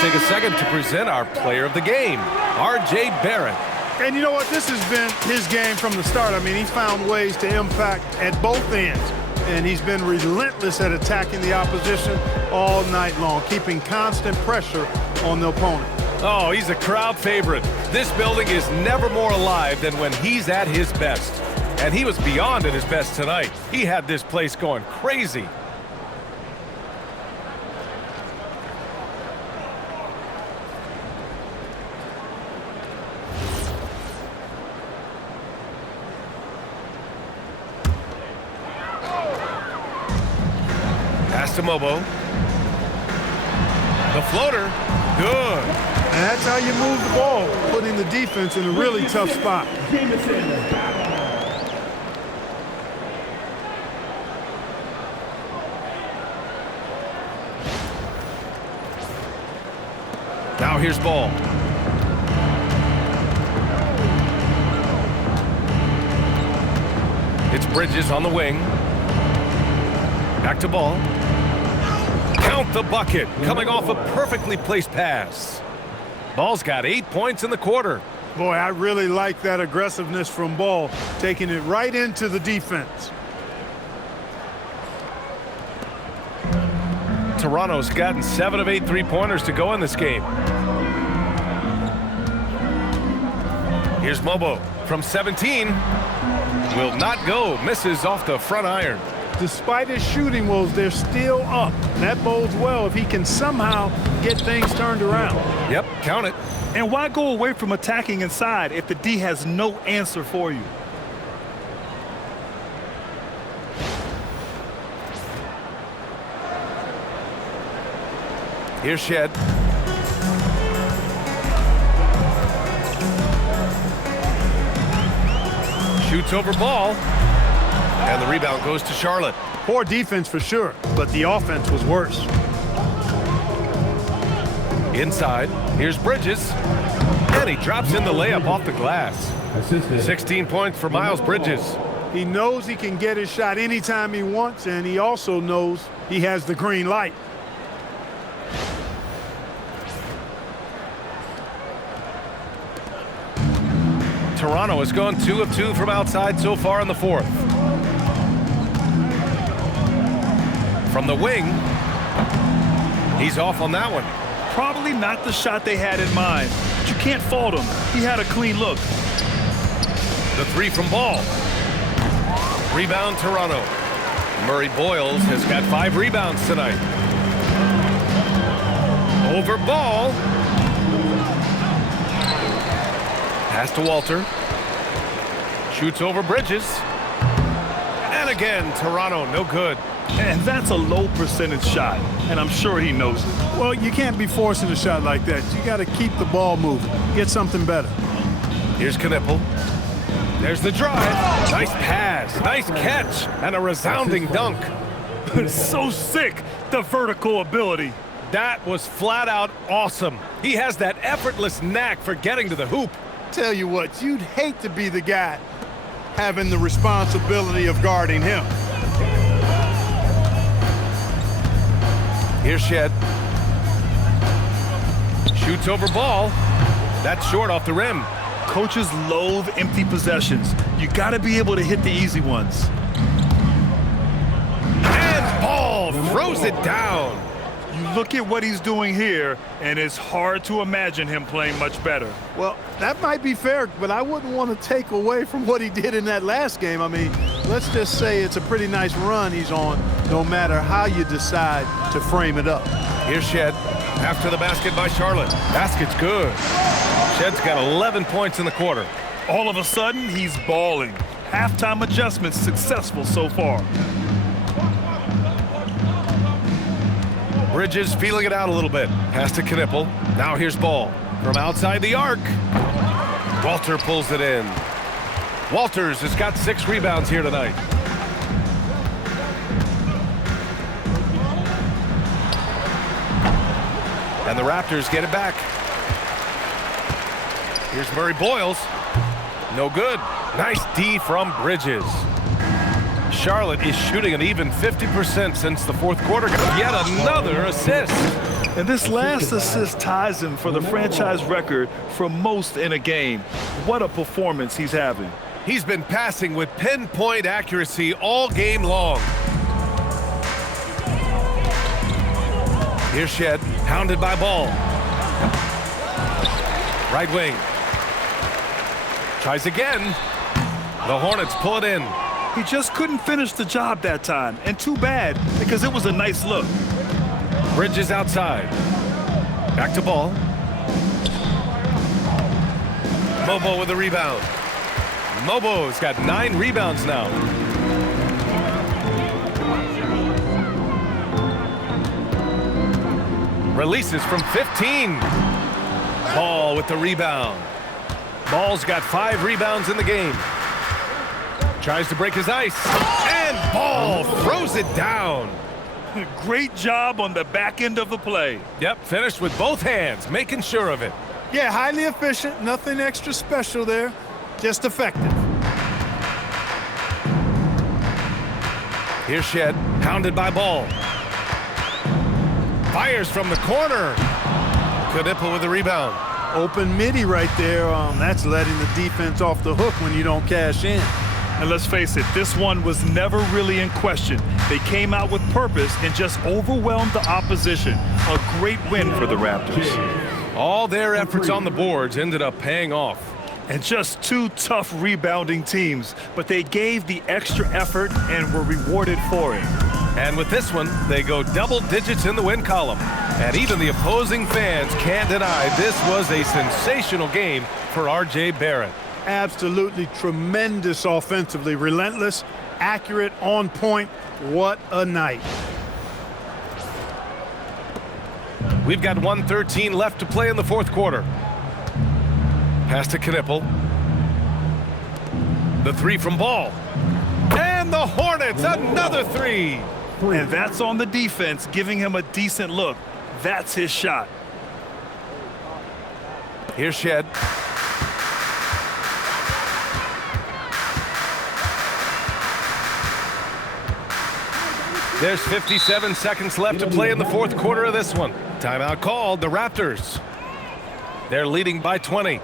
Take a second to present our player of the game, R.J. Barrett. And you know what? This has been his game from the start. I mean, he's found ways to impact at both ends. And he's been relentless at attacking the opposition all night long, keeping constant pressure on the opponent. Oh, he's a crowd favorite. This building is never more alive than when he's at his best. And he was beyond at his best tonight. He had this place going crazy. Pass to Mobo. The floater. Good. And that's how you move the ball, putting the defense in a really tough spot. Now here's Ball. It's Bridges on the wing. Back to Ball. Count the bucket, coming off a perfectly placed pass. Ball's got 8 points in the quarter. Boy, I really like that aggressiveness from Ball, taking it right into the defense. Toronto's gotten 7 of 8 three-pointers to go in this game. Here's Mobo from 17. Will not go, misses off the front iron. Despite his shooting woes, they're still up. That bodes well if he can somehow get things turned around. Yep, count it. And why go away from attacking inside if the D has no answer for you? Here's Shed. Shoots over Ball. And the rebound goes to Charlotte. Poor defense for sure, but the offense was worse. Inside, here's Bridges. And he drops in the layup off the glass. 16 points for Miles Bridges. He knows he can get his shot anytime he wants, and he also knows he has the green light. Toronto has gone 2 of 2 from outside so far in the fourth. From the wing, he's off on that one. Probably not the shot they had in mind, but you can't fault him. He had a clean look. The three from Ball. Rebound Toronto. Murray Boyles has got 5 rebounds tonight. Over Ball. Pass to Walter. Shoots over Bridges. And again, Toronto, no good. And that's a low percentage shot, and I'm sure he knows it. Well, you can't be forcing a shot like that. You got to keep the ball moving. Get something better. Here's Knipple. There's the drive. Nice pass, nice catch, and a resounding dunk. So sick, the vertical ability. That was flat out awesome. He has that effortless knack for getting to the hoop. Tell you what, you'd hate to be the guy having the responsibility of guarding him. Here's Shed. Shoots over Ball. That's short off the rim. Coaches loathe empty possessions. You got to be able to hit the easy ones. And Ball throws it down. You look at what he's doing here, and it's hard to imagine him playing much better. Well, that might be fair, but I wouldn't want to take away from what he did in that last game. I mean, let's just say it's a pretty nice run he's on, no matter how you decide to frame it up. Here's Shed. After the basket by Charlotte. Basket's good. Shed's got 11 points in the quarter. All of a sudden, he's balling. Halftime adjustments successful so far. Bridges feeling it out a little bit. Pass to Knipple. Now here's Ball. From outside the arc. Walter pulls it in. Walters has got 6 rebounds here tonight. And the Raptors get it back. Here's Murray Boyles. No good. Nice D from Bridges. Charlotte is shooting an even 50% since the fourth quarter. Yet another assist. And this last assist ties him for the franchise record for most in a game. What a performance he's having. He's been passing with pinpoint accuracy all game long. Here's Shed, hounded by Ball. Right wing. Tries again. The Hornets pull it in. He just couldn't finish the job that time, and too bad, because it was a nice look. Bridges outside. Back to Ball. Mobo with the rebound. Mobo's got 9 rebounds now. Releases from 15. Ball with the rebound. Ball's got 5 rebounds in the game. Tries to break his ice. And Ball throws it down. Great job on the back end of the play. Yep, finished with both hands, making sure of it. Yeah, highly efficient. Nothing extra special there. Just effective. Here's Shed, hounded by Ball. Fires from the corner. Knipple with the rebound. Open midi right there. That's letting the defense off the hook when you don't cash in. And let's face it, this one was never really in question. They came out with purpose and just overwhelmed the opposition. A great win for the Raptors. All their efforts on the boards ended up paying off. And just 2 tough rebounding teams, but they gave the extra effort and were rewarded for it. And with this one, they go double digits in the win column. And even the opposing fans can't deny this was a sensational game for R.J. Barrett. Absolutely tremendous offensively. Relentless, accurate, on point. What a night. We've got 1:13 left to play in the fourth quarter. Pass to Knipple. The 3 from Ball. And And the Hornets, another three. And that's on the defense, giving him a decent look. That's his shot. Here's Shed. There's 57 seconds left to play in the fourth quarter of this one. Timeout called, the Raptors. They're leading by 20.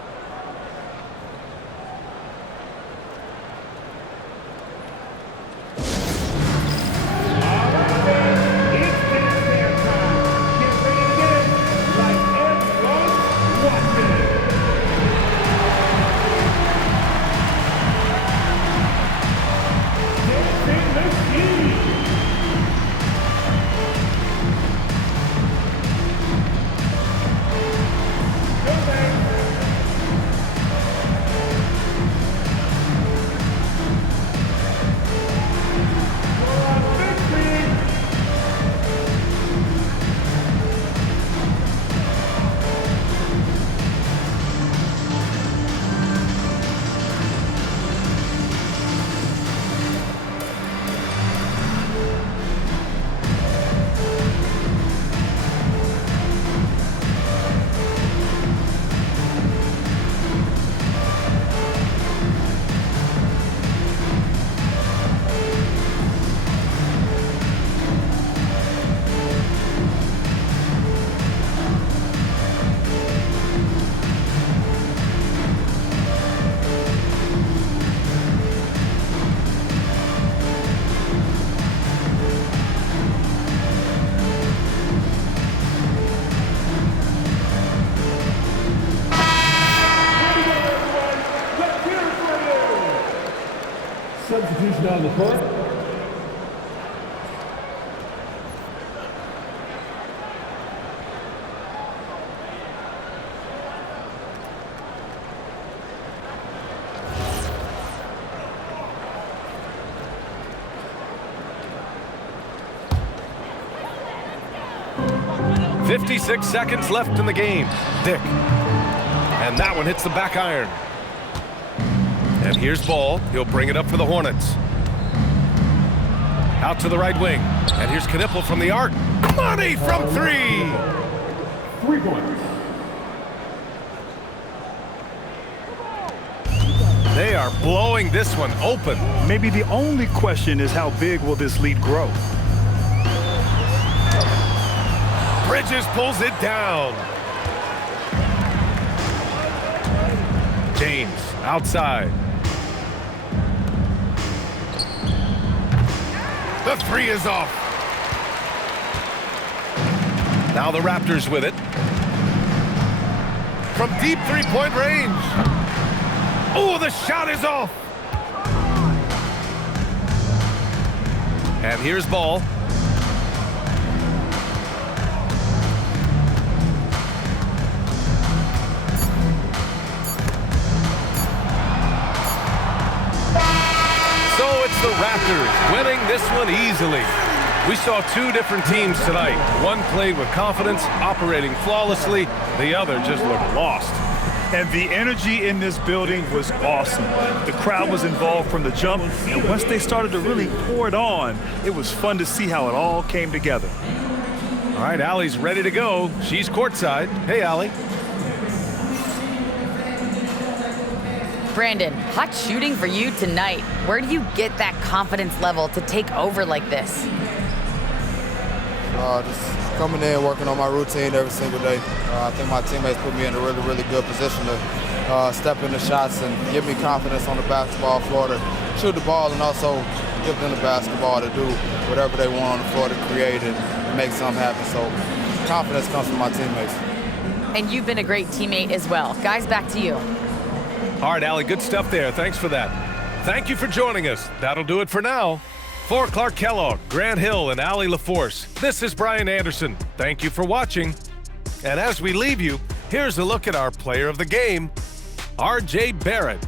Substitution on the court. .56 seconds left in the game. Dick. And that one hits the back iron. And here's Ball. He'll bring it up for the Hornets. Out to the right wing. And here's Knipple from the arc. Money from three. 3 points. They are blowing this one open. Maybe the only question is how big will this lead grow? Bridges pulls it down. James outside. The three is off. Now the Raptors with it. From deep three-point range. Oh, the shot is off. And here's Ball. So it's the Raptors winning this one easily. We saw two different teams tonight. One played with confidence, operating flawlessly. The other just looked lost. And the energy in this building was awesome. The crowd was involved from the jump, and once they started to really pour it on, it was fun to see how it all came together. All right, Allie's ready to go. She's courtside. Hey, Allie. Brandon, hot shooting for you tonight. Where do you get that confidence level to take over like this? Just coming in, working on my routine every single day. I think my teammates put me in a really, really good position to step in the shots and give me confidence on the basketball floor to shoot the ball and also give them the basketball to do whatever they want on the floor to create and make something happen. So confidence comes from my teammates. And you've been a great teammate as well. Guys, back to you. All right, Allie, good stuff there. Thanks for that. Thank you for joining us. That'll do it for now. For Clark Kellogg, Grant Hill, and Allie LaForce, this is Brian Anderson. Thank you for watching. And as we leave you, here's a look at our player of the game, R.J. Barrett.